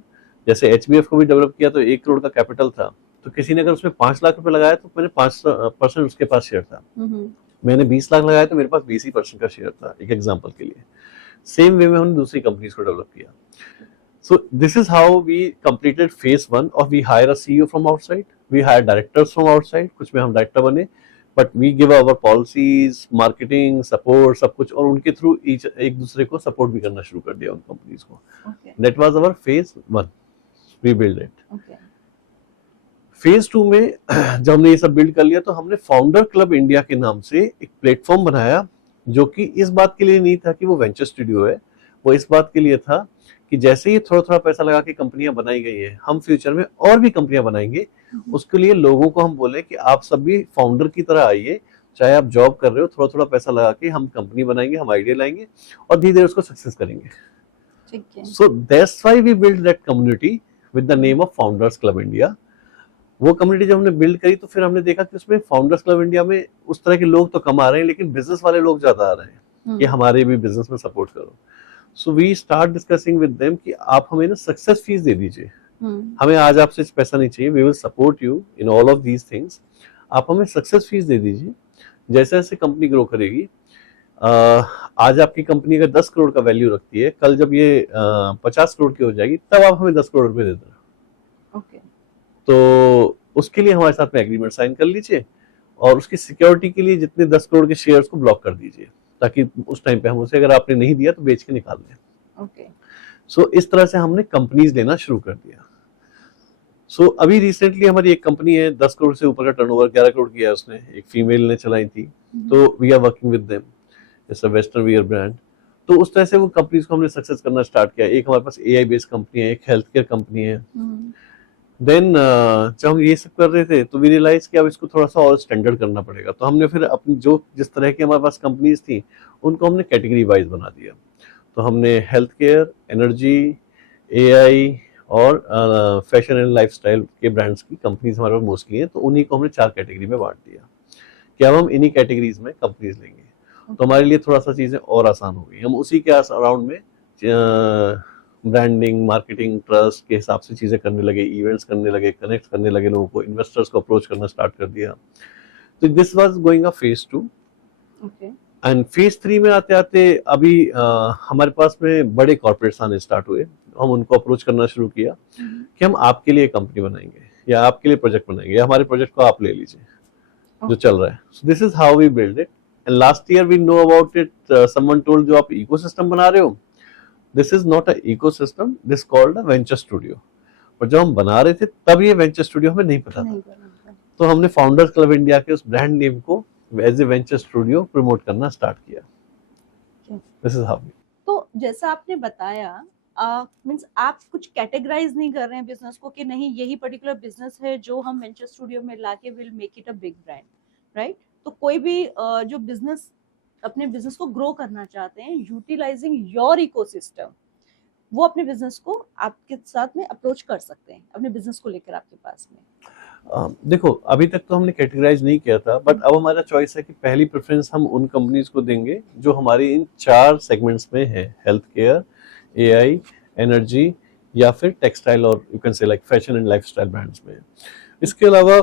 जैसे एचबीएफ को भी डेवलप किया तो 1 करोड़ का कैपिटल था, तो किसी ने अगर उसमें 5 लाख रुपए लगाया तो मैंने 5% उसके पास शेयर था। मैंने 20 लाख लगाया तो मेरे पास 20% का शेयर था, एक एग्जाम्पल के लिए। सेम वे में हमने दूसरी कंपनीज को डेवलप किया। So this is how we completed phase 1 of we hire a CEO from outside, we hire directors from outside, कुछ में हम डायरेक्टर बने, but we give our policies, marketing, support सब कुछ, और उनके थ्रू एक दूसरे को सपोर्ट भी करना शुरू कर दिया उन कंपनीज को। That was our phase 1, we build it। Phase 2 में जब हमने ये सब बिल्ड कर लिया तो हमने फाउंडर क्लब इंडिया के नाम से एक प्लेटफॉर्म बनाया, जो कि इस बात के लिए नहीं था कि वो वेंचर स्टूडियो है, वो इस बात के लिए था कि जैसे ही थोड़ा थोड़ा पैसा लगा के कंपनियां बनाई गई है, हम फ्यूचर में और भी कंपनियां बनाएंगे। उसके लिए लोगों को हम बोले कि आप सब भी फाउंडर की तरह आइए, चाहे आप जॉब कर रहे हो, थोड़ा थोड़ा पैसा लगा के हम कंपनी बनाएंगे, हम आइडिया लाएंगे और धीरे धीरे उसको सक्सेस करेंगे। So that's why we build that community with the name of founders club India. वो कम्युनिटी जब हमने बिल्ड करी तो फिर हमने देखा कि उसमें फाउंडर्स क्लब इंडिया में उस तरह के लोग तो कम आ रहे हैं, लेकिन बिजनेस वाले लोग ज्यादा आ रहे हैं कि हमारे भी बिजनेस में सपोर्ट करो। So we start discussing with them कि आप हमें ना सक्सेस फीस दे दीजिए, हमें आज आपसे पैसा नहीं चाहिए, we will support you in all of these things, आप हमें सक्सेस फीस दे दीजिए। जैसे जैसे कंपनी ग्रो करेगी, आज आपकी कंपनी अगर 10 करोड़ का वैल्यू रखती है, कल जब ये 50 करोड़ की हो जाएगी तब आप हमें 10 करोड़ रुपए दे देना। तो उसके लिए हमारे साथ में एग्रीमेंट साइन कर लीजिए और उसकी सिक्योरिटी के लिए जितने 10 करोड़ के शेयर्स को ब्लॉक कर दीजिए, ताकि उस टाइम पे हम उसे, अगर आपने नहीं दिया तो बेच के निकाल दें। सो इस तरह से हमने कंपनीज लेना शुरू कर दिया। सो अभी रिसेंटली हमारी एक कंपनी है 10 करोड़ से ऊपर का टर्नओवर 11 करोड़ किया है उसने, एक फीमेल ने चलाई थी। तो we are working with them, it's a western wear brand. तो उस तरह से वो कंपनीज को हमने सक्सेस करना स्टार्ट किया। एक हमारे पास एआई बेस्ड कंपनी है, एक हेल्थ केयर कंपनी है। देन जब हम ये सब कर रहे थे तो वी रियलाइज कि अब इसको थोड़ा सा और स्टैंडर्ड करना पड़ेगा। तो हमने फिर अपनी जो जिस तरह की हमारे पास कंपनीज थी उनको हमने कैटेगरी वाइज बना दिया। तो हमने हेल्थ केयर, एनर्जी, एआई और फैशन एंड लाइफस्टाइल के ब्रांड्स की कंपनीज हमारे पास मोस्टली हैं, तो उन्हीं को हमने 4 कैटेगरी में बांट दिया कि अब हम इन्हीं कैटेगरीज में कंपनीज लेंगे। तो हमारे लिए थोड़ा सा चीजें और आसान हो गई। हम उसी के अराउंड में ब्रांडिंग, मार्केटिंग, ट्रस्ट के हिसाब से चीजें करने लगे, इवेंट्स करने लगे, कनेक्ट करने लगे लोगों को, इन्वेस्टर्स को अप्रोच करना स्टार्ट कर दिया। तो this was going a phase 2। And phase 3 में आते आते अभी हमारे पास में बड़े कॉर्पोरेट्स आने स्टार्ट हुए। हम उनको अप्रोच करना शुरू किया कि हम आपके लिए कंपनी बनाएंगे या आपके लिए प्रोजेक्ट बनाएंगे या हमारे प्रोजेक्ट को आप ले लीजिए जो चल रहा है। So this is how we build it. And last year we know about it, someone told जो आप इकोसिस्टम बना रहे हो, this is not a ecosystem, this called a venture studio. और जब हम बना रहे थे तब ये वेंचर स्टूडियो हमें नहीं पता था। तो हमने फाउंडर्स क्लब इंडिया के उस ब्रांड नेम को as a venture studio promote करना स्टार्ट किया। This is how. तो जैसा आपने बताया, मींस आप कुछ कैटेगराइज नहीं कर रहे हैं बिजनेस को कि नहीं यही पर्टिकुलर बिजनेस है जो हम वेंचर स्टूडियो में लाके will make it a big brand, right? तो कोई भी जो बिजनेस अपने बिजनेस को ग्रो करना चाहते हैं, यूटिलाइजिंग योर इकोसिस्टम, वो अपने बिजनेस को आपके साथ में अप्रोच कर सकते हैं, अपने बिजनेस को लेकर आपके पास में। देखो अभी तक तो हमने कैटेगराइज नहीं किया था, बट अब हमारा चॉइस है कि पहली प्रेफरेंस हम उन कंपनीज को देंगे जो हमारी इन 4 सेगमेंट्स में है, हेल्थ केयर, एआई, एनर्जी या फिर टेक्सटाइल और you can say like fashion and lifestyle brands में। इसके अलावा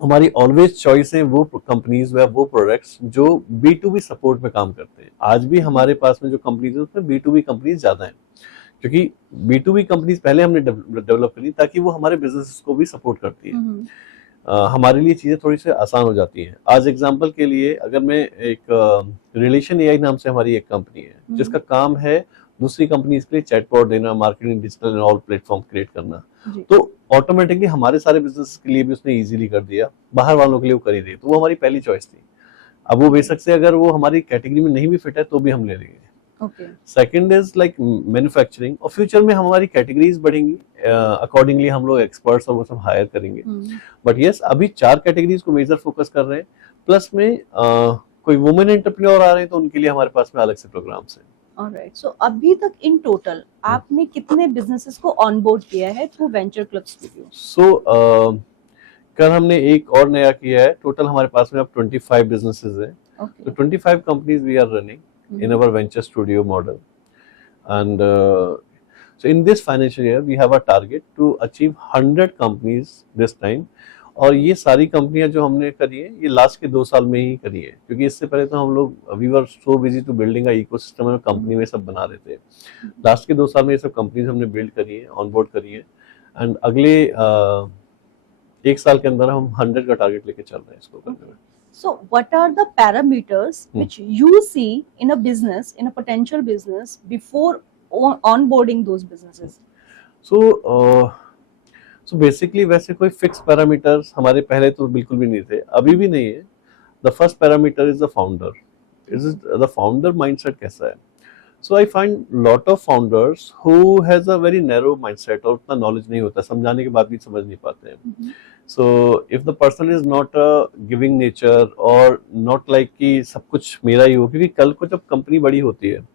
हमारी ऑलवेज चॉइस है वो कंपनीज व वो प्रोडक्ट्स जो B2B सपोर्ट में काम करते हैं। आज भी हमारे पास में जो कंपनीज है उसमें B2B कंपनीज ज्यादा हैं, क्योंकि B2B कंपनीज पहले हमने डेवलप करी ताकि वो हमारे बिजनेस को भी सपोर्ट करती है। हमारे लिए चीजें थोड़ी सी आसान हो जाती हैं। आज एग्जांपल के लिए अगर मैं एक रिलेशन एआई नाम से हमारी एक कंपनी है जिसका काम है दूसरी कंपनीज के लिए चैटबॉट देना, marketing, digital and all platform create करना, तो ऑटोमेटिकली हमारे सारे बिजनेस के लिए भी उसने इजीली कर दिया, बाहर वालों के लिए वो कर ही दिया। तो वो हमारी पहली चॉइस थी। अब वो बेशक से अगर वो हमारी कैटेगरी में नहीं भी फिट है तो भी हम ले लेंगे, okay second is like manufacturing, और फ्यूचर में हमारी कैटेगरीज बढ़ेंगी, अकॉर्डिंगली हम लोग एक्सपर्ट्स और वो सब हायर करेंगे। बट यस, अभी 4 कैटेगरीज को मेजर फोकस कर रहे हैं, प्लस में कोई वुमेन एंटरप्रेन्योर आ रहे हैं तो उनके लिए हमारे पास में अलग से प्रोग्राम्स हैं। ऑलराइट, सो अभी तक इन टोटल आपने कितने बिजनेसेस को ऑनबोर्ड किया है थ्रू वेंचर क्लब स्टूडियो? सो कल हमने एक और नया किया है, टोटल हमारे पास में अब 25 बिजनेसेस हैं। Okay, So 25 companies we are running in our venture studio model, and so in this financial year we have a target to achieve 100 companies this time। और ये सारी कंपनियां जो हमने करी है ये लास्ट के 2 साल में ही करी है, क्योंकि इससे पहले तो हम लोग we were so busy to building a ecosystem में कंपनी में सब बना रहे थे। लास्ट के 2 साल में ये सब कंपनीज हमने बिल्ड करी है, ऑनबोर्ड करी है, एंड अगले 1 साल के अंदर हम 100 का टारगेट लेके चल रहे हैं इसको करने में। so what are the parameters which you see in a business, in a potential business, before onboarding those businesses? So basically वैसे कोई फिक्स पैरामीटर्स हमारे पहले तो बिल्कुल भी नहीं थे, अभी भी नहीं है। The first parameter is the founder, is the founder mindset कैसा है। So I find lot of founders who has a very narrow mindset, और उतना नॉलेज नहीं होता, समझाने के बाद भी समझ नहीं पाते हैं। So if the person is not a giving nature और नॉट लाइक कि सब कुछ मेरा ही हो, क्योंकि कल को जब कंपनी बड़ी होती है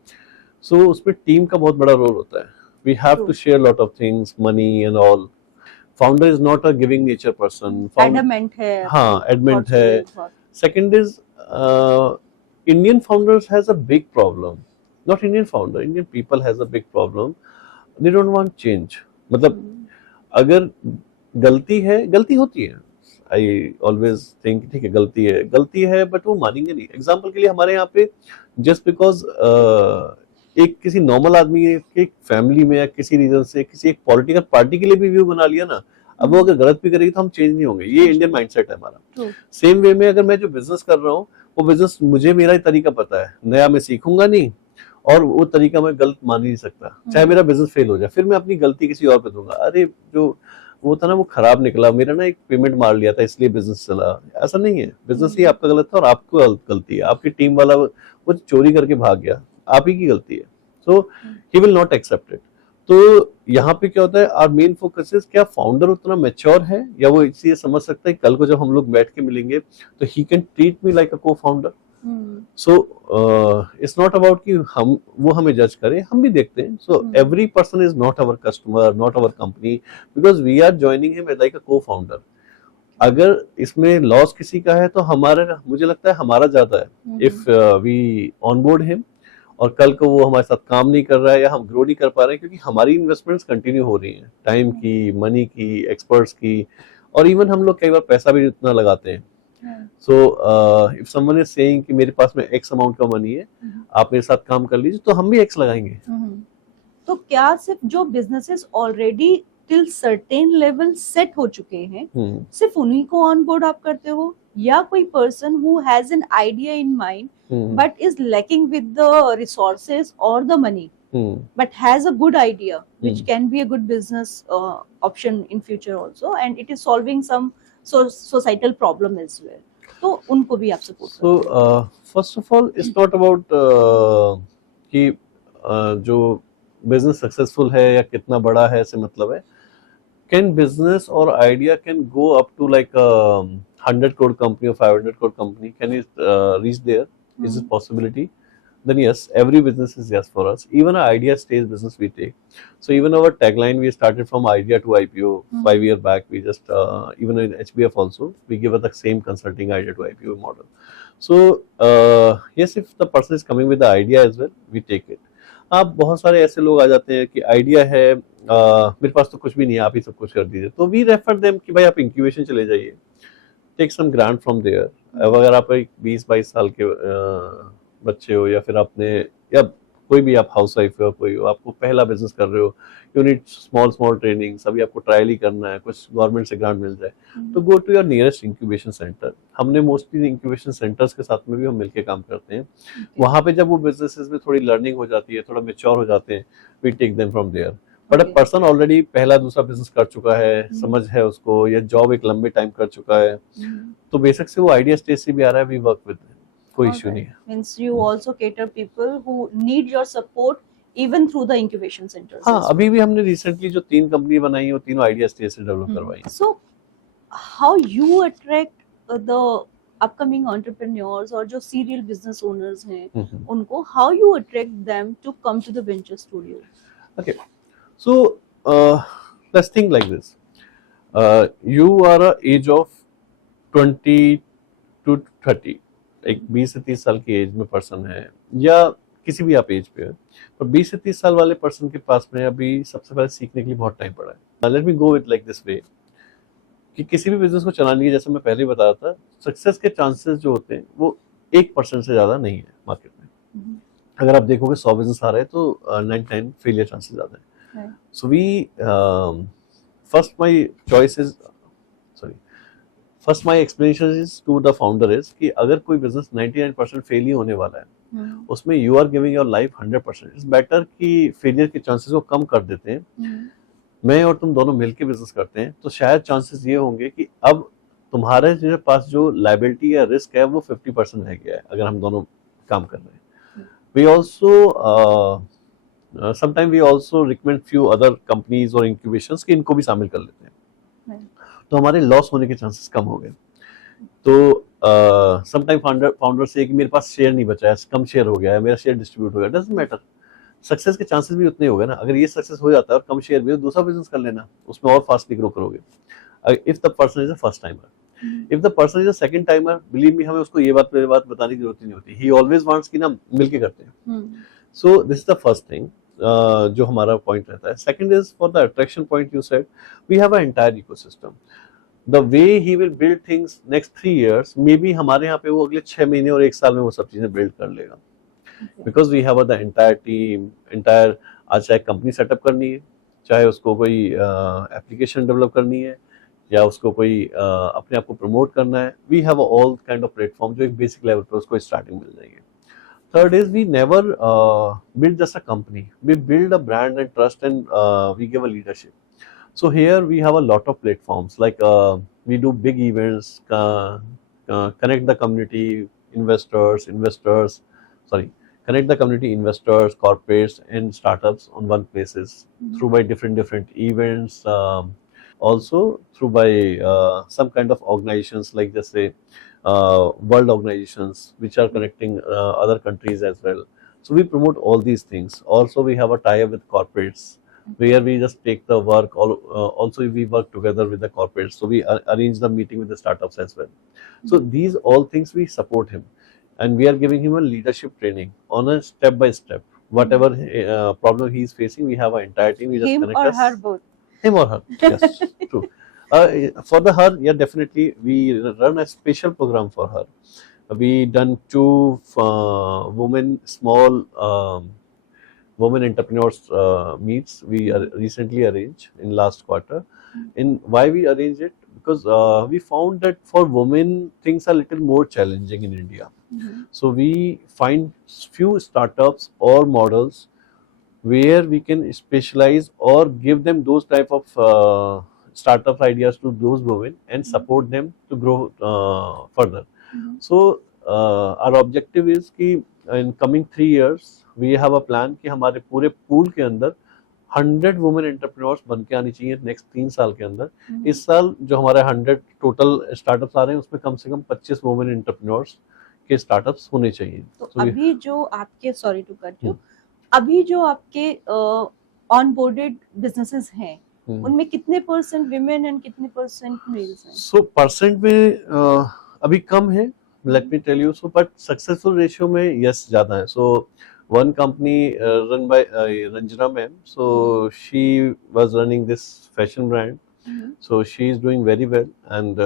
सो उसमें टीम का बहुत बड़ा रोल होता है। We have to share lot of things, money and all. Founder is not a giving nature person, adamant है, हाँ एडमेंट है। Second is Indian founders has a big problem, not Indian founder, Indian people has a big problem, they don't want change. मतलब अगर गलती है, गलती होती है, आई ऑलवेज थिंक ठीक है गलती है बट वो मानेंगे नहीं। एग्जाम्पल के लिए हमारे यहाँ पे जस्ट बिकॉज एक किसी नॉर्मल आदमी के फैमिली में या किसी रीजन से किसी एक पॉलिटिकल पार्टी के लिए भी व्यू बना लिया ना, अब वो अगर गलत भी करेगी तो हम चेंज नहीं होंगे। ये इंडियन माइंडसेट है हमारा। सेम वे में अगर मैं जो बिजनेस कर रहा हूँ वो बिजनेस मुझे मेरा ही तरीका पता है, नया मैं सीखूंगा नहीं, और वो तरीका मैं गलत मान ही नहीं सकता, चाहे मेरा बिजनेस फेल हो जाए, फिर मैं अपनी गलती किसी और पे दूंगा। अरे जो वो था ना वो खराब निकला, मेरा ना एक पेमेंट मार लिया था इसलिए बिजनेस चला, ऐसा नहीं है। बिजनेस ही आपका गलत था और आपको गलती है, आपकी टीम वाला वो चोरी करके भाग गया, आप ही की गलती है। So he will not accept it. तो यहाँ पे क्या होता है, आवर मेन फोकस इज क्या फाउंडर उतना मैच्योर है या वो इसलिए समझ सकता है कल को जब हम लोग बैठ के मिलेंगे तो he can treat me like a co founder. So it's not about कि वो हमें जज करें, हम भी देखते हैं। So every person is not our customer, not our company, because we are joining him like a co founder. अगर इसमें लॉस किसी का है तो हमारा, मुझे लगता है हमारा ज्यादा है। इफ वी ऑनबोर्ड हिम और कल को वो हमारे साथ काम नहीं कर रहा है या हम ग्रो नहीं कर पा रहे हैं, क्योंकि हमारी इन्वेस्टमेंट्स कंटिन्यू हो रही हैं, टाइम की, मनी की, एक्सपर्ट्स की, और इवन हम लोग कई बार पैसा भी उतना लगाते हैं। So if someone is saying कि मेरे पास में एक्स अमाउंट का मनी है, आप मेरे साथ काम कर लीजिए, तो हम भी एक्स लगाएंगे। तो क्या सिर्फ जो businesses already till certain level set हो चुके हैं सिर्फ उन्हीं को ऑन बोर्ड आप करते हो, या कोई person who has an idea in mind but is lacking with the resources or the money but has a good idea which can be a good business option in future also, and it is solving some societal problem as well, तो उनको भी आप support करते हैं? So first of all it's not about कि जो business successful है या कितना बड़ा है से मतलब है, can business or idea can go up to like a 100 crore company or 500 crore company, can it reach there? Is it possibility? Then yes, every business is yes for us. Even our idea stage business we take. So even our tagline, we started from idea to IPO 5 years back. We just even in HBF also we give us the same consulting idea to IPO model. So yes, if the person is coming with the idea as well, we take it. आप बहुत सारे ऐसे लोग आ जाते हैं कि idea है, मेरे पास तो कुछ भी नहीं है, आप ही सब कुछ कर दीजिए, तो वी रेफर देम कि भाई आप इंक्यूबेशन चले जाइए, take some grant from there. अब अगर आप एक 20-22 साल के बच्चे हो या फिर आपने या कोई भी आप हाउस वाइफ हो, कोई हो, आपको पहला बिजनेस कर रहे हो, यू नीड स्मॉल ट्रेनिंग, अभी आपको ट्रायल ही करना है, कुछ गवर्नमेंट से ग्रांट मिल जाए, तो go to your nearest incubation centre. हमने मोस्टली इंक्यूबेशन सेंटर्स के साथ में भी हम मिलके काम करते हैं। वहां पे जब वो बिजनेसेस में थोड़ी लर्निंग हो जाती है, थोड़ा मेच्योर हो जाते हैं, we take them from there. But a person already पहला दूसरा बिजनेस कर चुका है, समझ है उसको, या जॉब एक लंबे टाइम कर चुका है, तो बेशक से वो आइडिया स्टेज से भी आ रहा है, वी वर्क विद कोई इश्यू नहीं है। Means you also cater people who need your support even through the incubation centers हाँ, as अभी भी हमने रिसेंटली जो 3 कंपनी बनाई है वो तीनों आइडिया स्टेज से डेवलप well. करवाई। So how you attract the upcoming entrepreneurs और जो serial business owners हैं उनको how you attract them to come to the venture studio? Okay, so let's think like this. You are a age of 20 to 30, एक 20 से 30 साल की as में person है या किसी भी आप एज पे है, पर 20 से 30 साल वाले पर्सन के पास में अभी सबसे पहले सीखने के लिए बहुत टाइम पड़ा है। Let me go with like this way कि किसी भी बिजनेस को चलाने के, जैसे मैं पहले बता रहा था, सक्सेस के चांसेस जो होते हैं वो 1% से ज्यादा नहीं है मार्केट में। अगर आप देखोगे 100 बिजनेस आ रहे हैं तो 99 फेलियर चांसेस ज्यादा है। So we first my choice is first my explanation is to the founder is कि अगर कोई बिजनेस 99% फेल ही होने वाला है, उसमें you are giving your life 100%, it's better कि फेलियर के चांसेस को कम कर देते हैं। मैं और तुम दोनों मिलकर बिजनेस करते हैं तो शायद चांसेस ये होंगे कि अब तुम्हारे पास जो लायबिलिटी या रिस्क है वो 50% रह गया है अगर हम दोनों काम कर रहे हैं। We also sometime we also recommend few other companies और इंक्यूबेशंस कि इनको भी शामिल कर लेते हैं, तो हमारे लॉस होने के चांसेस कम हो गए। तो समटाइम फाउंडर से कि मेरे पास शेयर नहीं बचा है, कम शेयर हो गया है, मेरा शेयर डिस्ट्रीब्यूट हो गया, डजंट मैटर, सक्सेस के चांसेस भी उतने हो गए ना। अगर ये सक्सेस हो जाता है और कम शेयर भी, तो दूसरा बिजनेस कर लेना, उसमें और फास्टली ग्रो करोगे। If the person is a first timer, if the person is a second timer, believe me, हमें उसको ये बात बताने की जरूरत नहीं होती, ही ऑलवेज वांट्स कि ना मिलके करते हैं। So this is the first thing जो हमारा पॉइंट रहता है। Second is for the attraction point, you said we have a entire ecosystem. The way he will build things next 3 years, maybe हमारे यहाँ पे वो अगले 6 महीने और 1 साल में वो सब चीजें बिल्ड कर लेगा, because we have the entire team, entire, आज चाहे कंपनी सेटअप करनी है, चाहे उसको कोई एप्लीकेशन डेवलप करनी है, या उसको कोई अपने आप को प्रमोट करना है, we have all kind of platform जो एक बेसिक लेवल पर उसको स्टार्टिंग मिल जाएगी। Third is we never build just a company, we build a brand and trust, and we give a leadership. So here we have a lot of platforms, like we do big events, connect the community, connect the community, investors, corporates and startups on one places through by different events, also through by some kind of organizations like just say world organizations which are connecting other countries as well. So we promote all these things. Also we have a tie-up with corporates where we just take the work. Also we work together with the corporates. So we arrange the meeting with the startups as well. So these all things we support him, and we are giving him a leadership training on a step by step. Whatever problem he is facing, we have an entire team. We just Him connect or us. her both? Him or her, yes, true. For the her, yeah, definitely we run a special program for her. We done 2 women entrepreneurs meets we recently arranged in last quarter. And why we arranged it? Because we found that for women things are little more challenging in India. So we find few startups or models where we can specialize or give them those type of startup ideas to those women and support them to grow further. So our objective is कि in coming 3 years we have a plan कि हमारे पूरे pool के अंदर 100 women entrepreneurs बन के आनी चाहिए नेक्स्ट 3 साल के अंदर। इस साल जो हमारे 100 टोटल स्टार्टअप्स आ रहे हैं उसमें कम से कम 25 वुमेन एंटरप्रेन्योर्स के स्टार्टअप्स होने चाहिए। तो अभी जो आपके, सॉरी टू कट यू, अभी जो आपके ऑनबोर्डेड बिजनेसेस हैं उनमें कितने % विमेन एंड कितने % मेल्स हैं? सो परसेंट में अभी कम है, let me tell you. So but successful ratio में यस ज्यादा है। सो one company run by Ranjana ma'am, so she was running this fashion brand, so she is doing very well, and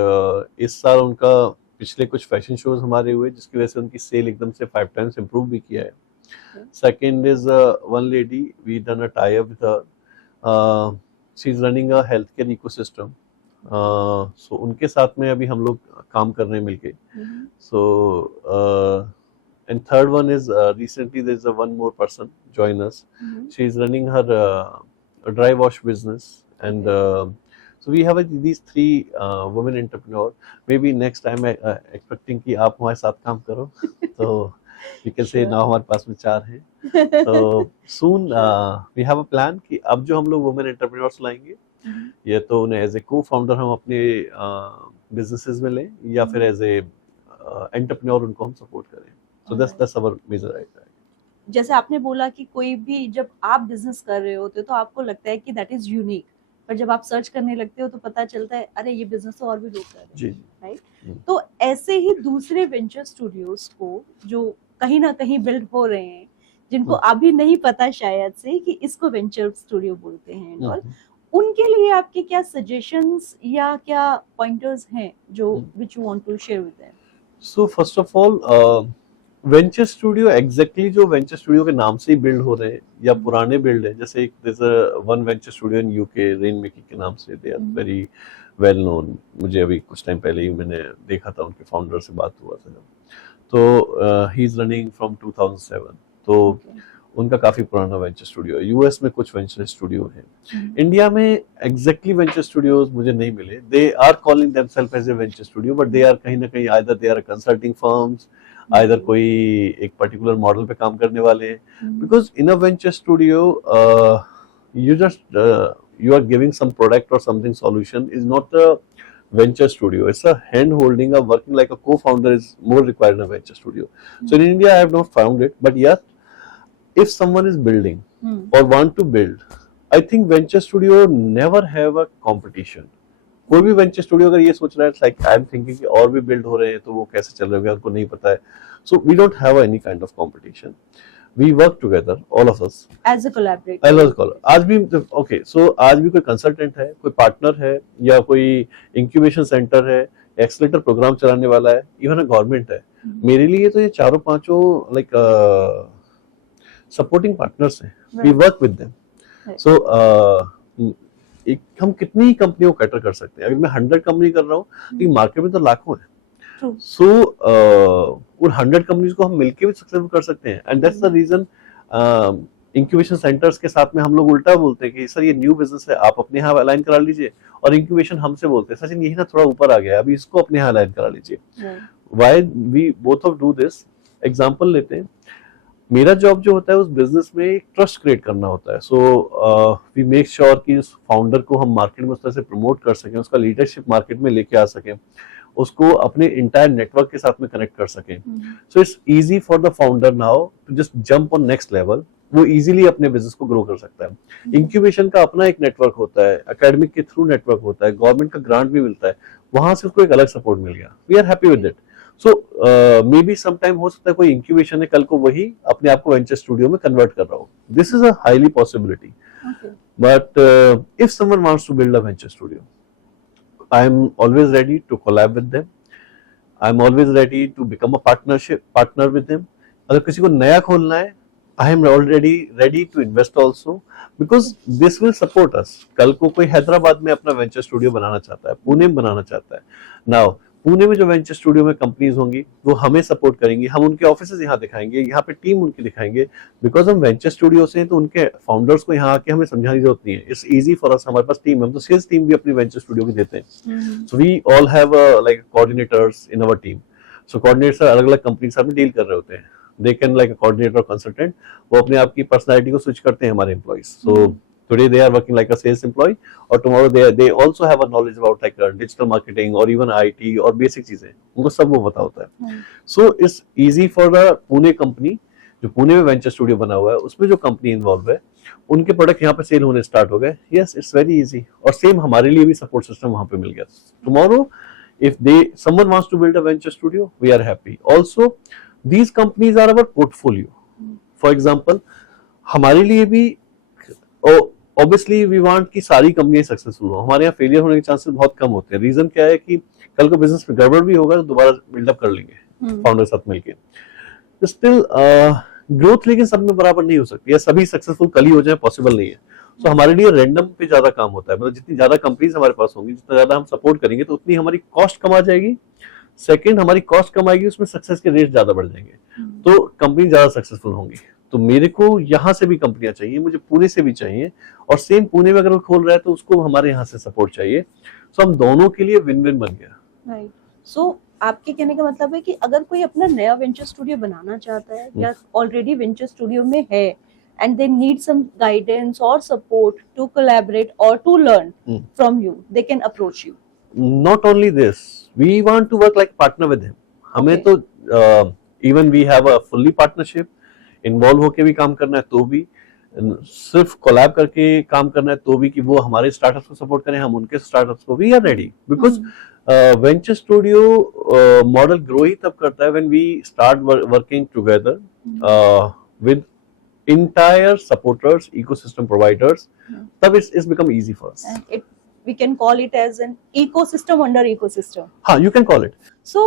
इस साल उनका पिछले कुछ फैशन शोज हमारे हुए जिसकी वजह से उनकी सेल एकदम से 5 times improve भी किया है। Second is one lady, we done a tie up with her, she is running a healthcare ecosystem, so उनके साथ में अभी हम लोग काम कर रहे हैं मिलके। So and third one is recently there is a one more person join us. She is running her dry wash business, and So we have these three women entrepreneur. Maybe next time expecting कि आप हमारे साथ काम करो. तो we can say Sure. now हमारे पास में 4 हैं. तो soon we have a plan कि अब जो हम लोग women entrepreneurs लाएंगे, ये तो उन्हें एज ए को-फाउंडर हम अपने बिजनेसेस में लें या फिर एज ए एंटरप्रेन्योर उनको हम सपोर्ट करें. So that's our major idea. जैसे आपने बोला कि कोई भी जब आप बिजनेस कर रहे होते हो तो आपको लगता है कि दैट इज यूनिक, पर जब आप सर्च करने लगते हो तो पता चलता है अरे ये बिजनेस तो और भी लोग कर रहे हैं. जी. राइट. तो ऐसे ही दूसरे वेंचर स्टूडियोज को जो कहीं ना कहीं बिल्ड हो रहे हैं, जिनको अभी नहीं पता शायद से कि इसको वेंचर स्टूडियो बोलते हैं, और उनके लिए आपके क्या सजेशंस या क्या पॉइंटर्स हैं जो which you want to share with them? So first of all venture studio exactly जो वेंचर स्टूडियो के नाम से ही बिल्ड हो रहे हैं या पुराने बिल्ड है, जैसे एक one venture studio in UK rainmaking के नाम से, they are very well known. मुझे अभी कुछ टाइम पहले ही मैंने देखा था, उनके फाउंडर से बात हुआ था. तो ही इज रनिंग फ्रॉम 2007. तो उनका काफी पुराना वेंचर स्टूडियो है. यूएस में कुछ वेंचर स्टूडियो हैं. इंडिया में एग्जैक्टली वेंचर स्टूडियोज मुझे नहीं मिले. They are calling themselves as a venture studio, but they are कहीं ना कहीं either they are consulting firms, either कोई एक पर्टिकुलर मॉडल पे काम करने वाले हैं. Because in a venture studio you just you are giving some product और something solution. Is not a venture studio. It's a hand holding, a working like a co-founder is more required in a venture studio. So in India I have not found it, but yes, if someone is building or want to build, I think venture studio never have a competition. कोई भी venture studio अगर ये सोच रहा है like I am thinking कि और भी build हो रहे हैं तो वो कैसे चल रहे होंगे, उनको नहीं पता है. So we don't have any kind of competition. We work together, all of us. As a collaborator. आज भी okay, so आज भी कोई कंसल्टेंट है, कोई पार्टनर है, या कोई इंक्यूबेशन सेंटर है, एक्सेलरेटर प्रोग्राम चलाने वाला है, इवन गवर्नमेंट है. मेरे लिए तो ये चारों पांचों लाइक सपोर्टिंग पार्टनर्स हैं. We work with them. So हम कितनी कंपनियों को कैटर कर सकते हैं. अगर मैं 100 कंपनी कर रहा हूँ तो मार्केट में तो लाखों है. सो उन 100 कंपनीज को हम मिलके भी सक्सेसफुल कर सकते हैं. And that's the reason incubation centres के साथ में हम लोग उल्टा बोलते हैं कि सर ये न्यू बिजनेस है, आप अपने यहाँ अलाइन करा लीजिए, और इंक्यूबेशन हमसे बोलते हैं सचिन यही ना थोड़ा ऊपर आ गया, अभी इसको अपने यहाँ अलाइन करा लीजिए. Why we both of do this? Example लेते हैं. मेरा जॉब जो होता है उस बिजनेस में एक ट्रस्ट क्रिएट करना होता है. सो वी मेक श्योर कि उस फाउंडर को हम मार्केट में उस तरह से प्रमोट कर सकें, उसका लीडरशिप मार्केट में लेके आ सकें, उसको अपने इंटायर नेटवर्क के साथ में कनेक्ट कर सकें. So it's easy for the founder now to just jump on next level. वो इजीली अपने बिजनेस को ग्रो कर सकता है. इंक्यूबेशन का अपना एक नेटवर्क होता है, एकेडमिक के थ्रू नेटवर्क होता है, गवर्नमेंट का ग्रांट भी मिलता है, वहां से उसको एक अलग सपोर्ट मिल गया. We are happy with it. So maybe some time हो सकता है कोई इंक्यूबेशन है, कल को वही अपने आप को वेंचर स्टूडियो में कन्वर्ट कर रहा हो. This is a highly possibility. But if someone wants to build a venture studio, I am always ready to collab with them. I am always ready to become a partner with them. अगर किसी को नया खोलना है, I am already ready to invest also, because this will support us. कल को कोई हैदराबाद में अपना वेंचर स्टूडियो बनाना चाहता है, पुणे में बनाना चाहता है. Now पुणे में जो वेंचर स्टूडियो में कंपनीज होंगी वो हमें सपोर्ट करेंगी, हम उनके ऑफिसेज यहाँ दिखाएंगे, यहाँ पे टीम उनकी दिखाएंगे. बिकॉज हम वेंचर स्टूडियो से हैं तो उनके फाउंडर्स को यहाँ आके हमें समझाने की जरूरत नहीं है. It's easy for us. हमारे पास टीम है, हम तो सेल्स टीम भी अपनी वेंचर स्टूडियो की देते हैं. So we all have like coordinators in our team. So coordinators अलग अलग कंपनी के साथ में डील कर रहे होते हैं. They can like coordinator consultant, वो अपने आप की पर्सनैलिटी को स्विच करते हैं हमारे employees. So today they are working like a sales employee, or tomorrow they also have a knowledge about like digital marketing or even IT और basic चीजें, उनको सब वो पता होता है. So it's easy for the Pune company, जो पुणे में वेंचर स्टूडियो बना हुआ है, उसमें जो कंपनी इन्वॉल्व है, उनके प्रोडक्ट यहाँ पे सेल होने स्टार्ट हो गए. Yes, it's very easy. और सेम हमारे लिए भी सपोर्ट सिस्टम वहां पे मिल गया. Tomorrow if someone wants to build a venture studio, we are happy. Also these companies are our portfolio. For example, हमारे लिए भी ऑब्वियसली वी वांट कि सारी कंपनियां सक्सेसफुल हो. हमारे यहाँ फेलियर होने के चांसेस बहुत कम होते हैं. रीजन क्या है कि कल को बिजनेस में गड़बड़ भी होगा तो दोबारा बिल्डअप कर लेंगे फाउंडर साथ मिलके. स्टिल ग्रोथ लेकिन सब में बराबर नहीं हो सकती, या सभी सक्सेसफुल कल ही हो जाए, पॉसिबल नहीं है. तो हमारे लिए रैंडम पे ज्यादा काम होता है. मतलब जितनी ज्यादा कंपनीज हमारे पास होंगी, जितना ज्यादा हम सपोर्ट करेंगे, तो उतनी हमारी कॉस्ट कम आ जाएगी. सेकंड, हमारी कॉस्ट कम आएगी, उसमें सक्सेस के रेट ज्यादा बढ़ जाएंगे, तो कंपनी ज्यादा सक्सेसफुल होंगी. तो मेरे को यहाँ से भी कंपनियां चाहिए, मुझे पुणे से भी चाहिए, और सेम पुणे में अगर वो खोल रहा है तो उसको हमारे यहाँ से सपोर्ट चाहिए। सो हम दोनों के लिए विन विन बन गया। राइट। सो आपके कहने का मतलब है कि अगर कोई अपना नया वेंचर स्टूडियो बनाना चाहता है या ऑलरेडी वेंचर स्टूडियो में है and they need some guidance or support to collaborate or to learn from you, they can approach you. Not only this, we want to work like partner with him. हमें Okay. तो even we have a fully partnership, involve होके भी काम करना है तो भी, सिर्फ कोलैब करके काम करना है तो भी, कि वो हमारे स्टार्टअप्स को सपोर्ट करें, हम उनके स्टार्टअप्स को भी, are ready. Because venture studio model grow ही तब करता है when we start working together with entire supporters, ecosystem providers, तब it's become easy for us. And we can call it as an ecosystem under ecosystem. हाँ, you can call it. So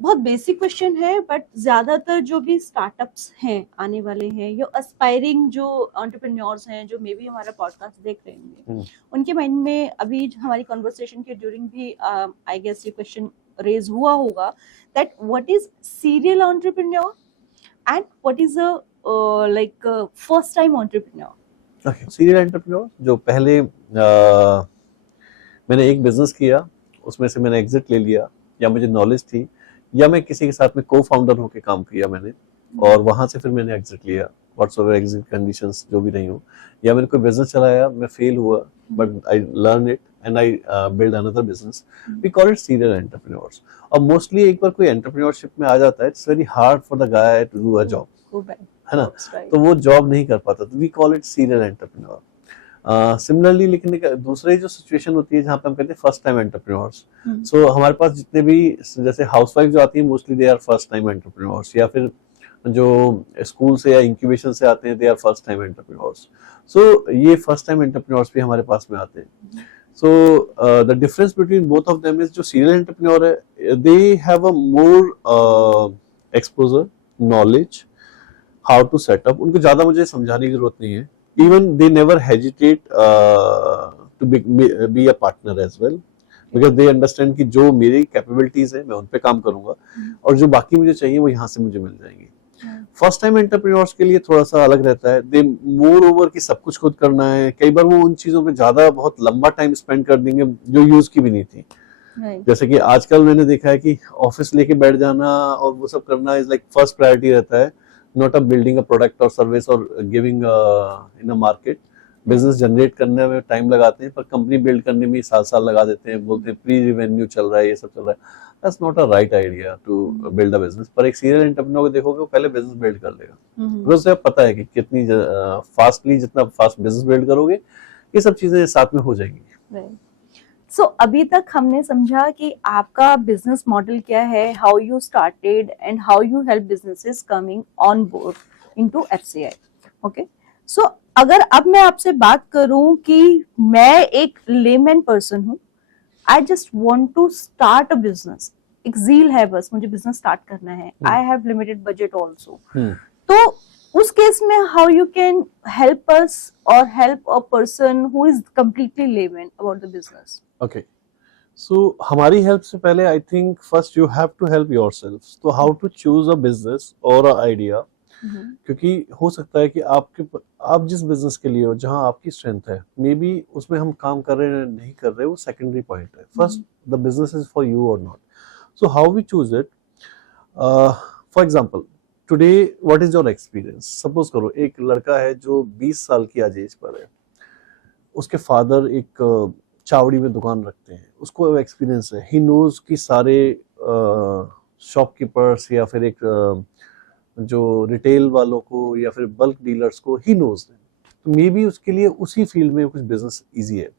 बहुत basic question है, but ज्यादातर जो भी startups हैं आने वाले हैं या एस्पायरिंग जो एंटरप्रेन्योर्स हैं जो मे बी हमारा पॉडकास्ट देख रहे होंगे, उनके माइंड में अभी हमारी कन्वर्सेशन के ड्यूरिंग भी आई गेस ये क्वेश्चन रेज हुआ होगा that what is serial entrepreneur and what is a like first time entrepreneur. Okay, serial entrepreneur जो पहले मैंने एक बिजनेस किया, उसमें से मैंने एग्जिट ले लिया, या मुझे नॉलेज थी, या मैं किसी के साथ में को फाउंडर होकर काम किया मैंने, और वहां से फिर मैंने एग्जिट लिया, व्हाट्सएवर एग्जिट कंडीशंस जो भी रही हो, या मैंने कोई बिजनेस चलाया, मैं फेल हुआ, but I learn it and I build another business, we call it serial entrepreneurs. और मोस्टली एक बार कोई एंटरप्रेन्योरशिप में आ जाता है, it's very hard for the guy to do a job, है ना, तो वो जॉब नहीं कर पाता, तो we call it serial entrepreneur. Similarly लेकिन दूसरी जो सिचुएशन होती है जहाँ पे हम कहते हैं फर्स्ट टाइम एंटरप्रेन्योर्स, सो हमारे पास जितने भी जैसे हाउसवाइफ जो आती है mostly they are first time entrepreneurs, या फिर जो स्कूल से या इंक्यूबेशन से आते हैं they are first time entrepreneurs. So ये फर्स्ट टाइम एंटरप्रेन्योर्स भी हमारे पास में आते हैं। So the difference between both of them is जो सीरियल एंटरप्रेन्योर है, they have a more exposure, knowledge, how to setup, उनको ज्यादा मुझे समझाने की जरूरत नहीं है, even they never hesitate to be a partner as well, because they understand कि जो मेरी कैपेबिलिटीज है मैं उन पे काम करूंगा, और जो बाकी मुझे चाहिए वो यहाँ से मुझे मिल जाएंगी। फर्स्ट टाइम एंटरप्रेन्योर्स के लिए थोड़ा सा अलग रहता है, दे मोर ओवर कि सब कुछ खुद करना है, कई बार वो उन चीजों पे ज्यादा बहुत लंबा टाइम स्पेंड कर देंगे जो यूज की भी नहीं थी। जैसे कि आजकल मैंने देखा है कि ऑफिस लेके बैठ जाना और वो सब करना इज लाइक फर्स्ट प्रायोरिटी रहता है, not a building a product or service or giving in a market। Business generate करने में टाइम लगाते हैं, पर कंपनी बिल्ड करने में साल लगा देते हैं, बोलते हैं प्री रेवेन्यू चल रहा है, ये सब चल रहा है। That's not a right idea to build a business. पर एक सीरियल एंटरप्रेन्योर को देखोगे वो पहले बिजनेस बिल्ड कर लेगा, बिकॉज उसे पता है कि कितनी फास्टली, जितना फास्ट बिजनेस बिल्ड करोगे ये सब चीजें साथ में हो जाएंगी। सो अभी तक हमने समझा कि आपका बिजनेस मॉडल क्या है, how you started and how you help businesses coming on board into FCI. Okay, so अगर अब मैं आपसे बात करूं कि मैं एक लेमैन पर्सन हूं, I just want to start a business, एक ज़ील है बस मुझे बिजनेस स्टार्ट करना है, I have limited budget also, तो उस केस में how you can help us और help a person who is completely layman about the business. Okay, so हमारी हेल्प से पहले I think first you have to help yourself. तो how to choose a business और a idea, क्योंकि हो सकता है कि आप जिस बिजनेस के लिए हो, जहां आपकी स्ट्रेंथ है, मे बी उसमें हम काम कर रहे हैं नहीं कर रहे, वो सेकेंडरी पॉइंट है। First the business is for you और not. So how we choose it, for example today what is your experience. Suppose करो एक लड़का है जो 20 साल की आज एज पर है, उसके फादर एक चावड़ी में दुकान रखते हैं, उसको एक्सपीरियंस है, ही नोज कि सारे शॉपकीपर्स या फिर एक जो रिटेल वालों को या फिर बल्क डीलर्स को ही नोज दें, तो मे बी उसके लिए उसी फील्ड में कुछ बिजनेस इजी है।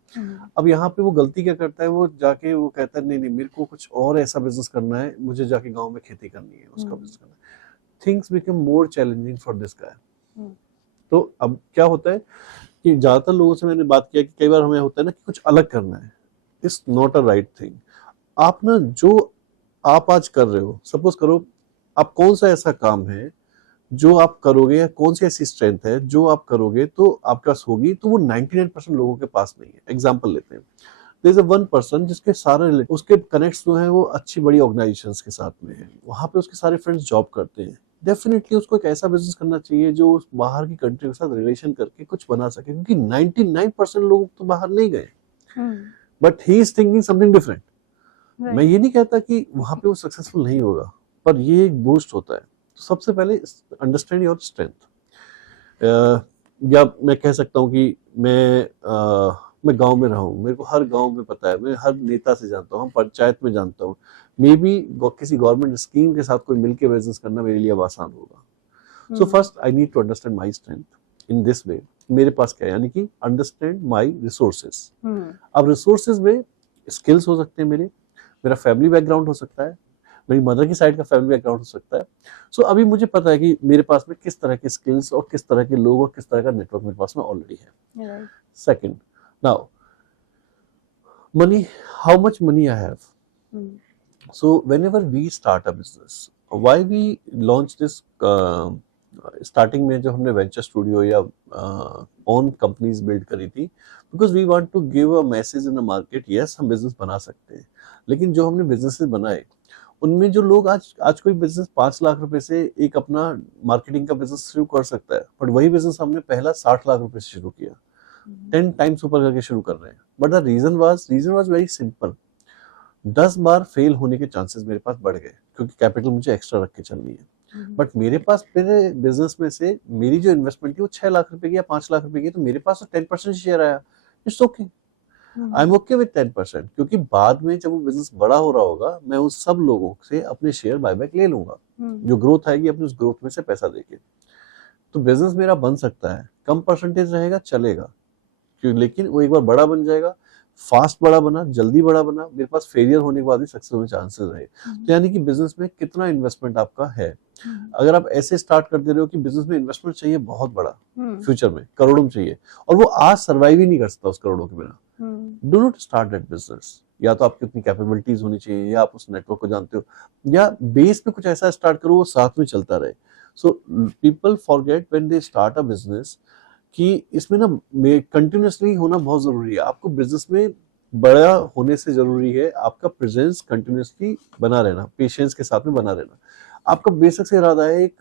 अब यहाँ पे वो गलती क्या करता है, वो जाके वो कहता है नहीं मेरे को कुछ और ऐसा बिजनेस करना है, मुझे जाके गांव में खेती करनी है, उसका बिजनेस करना है। Things become more challenging for this guy. तो अब क्या होता है कि ज्यादातर लोगों से मैंने बात किया कि कई बार हमें होता है ना कि कुछ अलग करना है, it's not a right thing. आप ना जो आप आज कर रहे हो, सपोज करो आप कौन सा ऐसा काम है जो आप करोगे, या कौन सी ऐसी स्ट्रेंथ है जो आप करोगे तो आपके पास होगी, तो वो 99% लोगों के पास नहीं है। एग्जाम्पल लेते हैं, there is a one person जिसके सारे उसके कनेक्ट्स जो है वो अच्छी बड़ी ऑर्गेनाइजेशंस के साथ में है, वहां पे उसके सारे फ्रेंड्स जॉब करते हैं, डेफिनेटली उसको एक ऐसा बिजनेस करना चाहिए जो उस बाहर की कंट्री के साथ रिलेशन करके कुछ बना सके, क्योंकि 99% लोग तो बाहर नहीं गए, but he is thinking something different. मैं ये नहीं कहता कि वहां पे वो सक्सेसफुल नहीं होगा, पर ये एक बूस्ट होता है। तो सबसे पहले अंडरस्टैंड योर स्ट्रेंथ। या मैं कह सकता हूँ कि मैं गांव में रहा हूँ, मेरे को हर गांव में पता है, मैं हर नेता से जानता हूँ, हम पंचायत में जानता हूँ, मे बी किसी गवर्नमेंट स्कीम के साथ कोई मिलकर बिजनेस करना मेरे लिए अब आसान होगा। So first I need to understand my strength in this way, मेरे पास क्या है, यानी कि अंडरस्टैंड माई रिसोर्सेज। अब रिसोर्सेज में स्किल्स हो सकते हैं, मेरा फैमिली बैकग्राउंड हो सकता है, मेरी मदर की साइड का फैमिली बैकग्राउंड हो सकता है। सो अभी मुझे पता है कि मेरे पास में किस तरह के स्किल्स और किस तरह के लोग और किस तरह का नेटवर्क मेरे पास में ऑलरेडी है। Second, now money, how much money I have. So whenever we start a business, why we launch this starting में जो हमने वेंचर स्टूडियो या ओन कंपनीज बिल्ड करी थी, because we want to give a message in the market, yes हम business बना सकते हैं, लेकिन जो हमने बिजनेसेस बनाए उनमें जो लोग आज कोई बिजनेस 5 लाख रुपए से एक अपना मार्केटिंग का बिजनेस शुरू कर सकता है, बट वही बिजनेस हमने पहला 60 लाख रुपए से शुरू किया, 10 टाइम्स ऊपर करके शुरू कर रहे हैं। But the reason was very simple, 10 बार फेल होने के चांसेस मेरे पास बढ़ गए, क्योंकि कैपिटल मुझे एक्स्ट्रा रख के चलनी है। बट मेरे पास मेरे बिजनेस में से मेरी जो इन्वेस्टमेंट थी वो 6 लाख रुपए की या 5 लाख रुपए की, तो मेरे पास तो 10% शेयर आया, it's okay, I am okay with 10%, क्योंकि बाद में जब वो बिजनेस बड़ा हो रहा होगा मैं उन सब लोगों से अपने शेयर बायबैक ले लूंगा, जो ग्रोथ आएगी अपनी उस ग्रोथ में से पैसा देके। तो बिजनेस मेरा बन सकता है, कम परसेंटेज रहेगा चलेगा, लेकिन वो एक बार बड़ा बन जाएगा, फास्ट बड़ा बना, जल्दी बड़ा बना, मेरे पास फेलियर होने के बाद भी सक्सेस होने चांसेस रहे। तो यानी कि बिजनेस में कितना इन्वेस्टमेंट आपका है। अगर आप ऐसे स्टार्ट कर दे रहे हो कि बिजनेस में इन्वेस्टमेंट चाहिए बहुत बड़ा, फ्यूचर में करोड़ों में चाहिए, और वो आज सर्वाइव ही नहीं कर सकता उस करोड़ों के बिना, do not start that business. या तो आपकी उतनी कैपेबिलिटीज होनी चाहिए, या आप उस नेटवर्क को जानते हो, या बेस पे कुछ ऐसा स्टार्ट करो वो साथ में चलता रहे। So people forget when they start a business कि इसमें ना कंटिन्यूसली होना बहुत जरूरी है। आपको बिजनेस में बड़ा होने से जरूरी है आपका प्रेजेंस कंटिन्यूसली बना रहना, पेशेंस के साथ में बना रहना। आपका बेसिक से इरादा है एक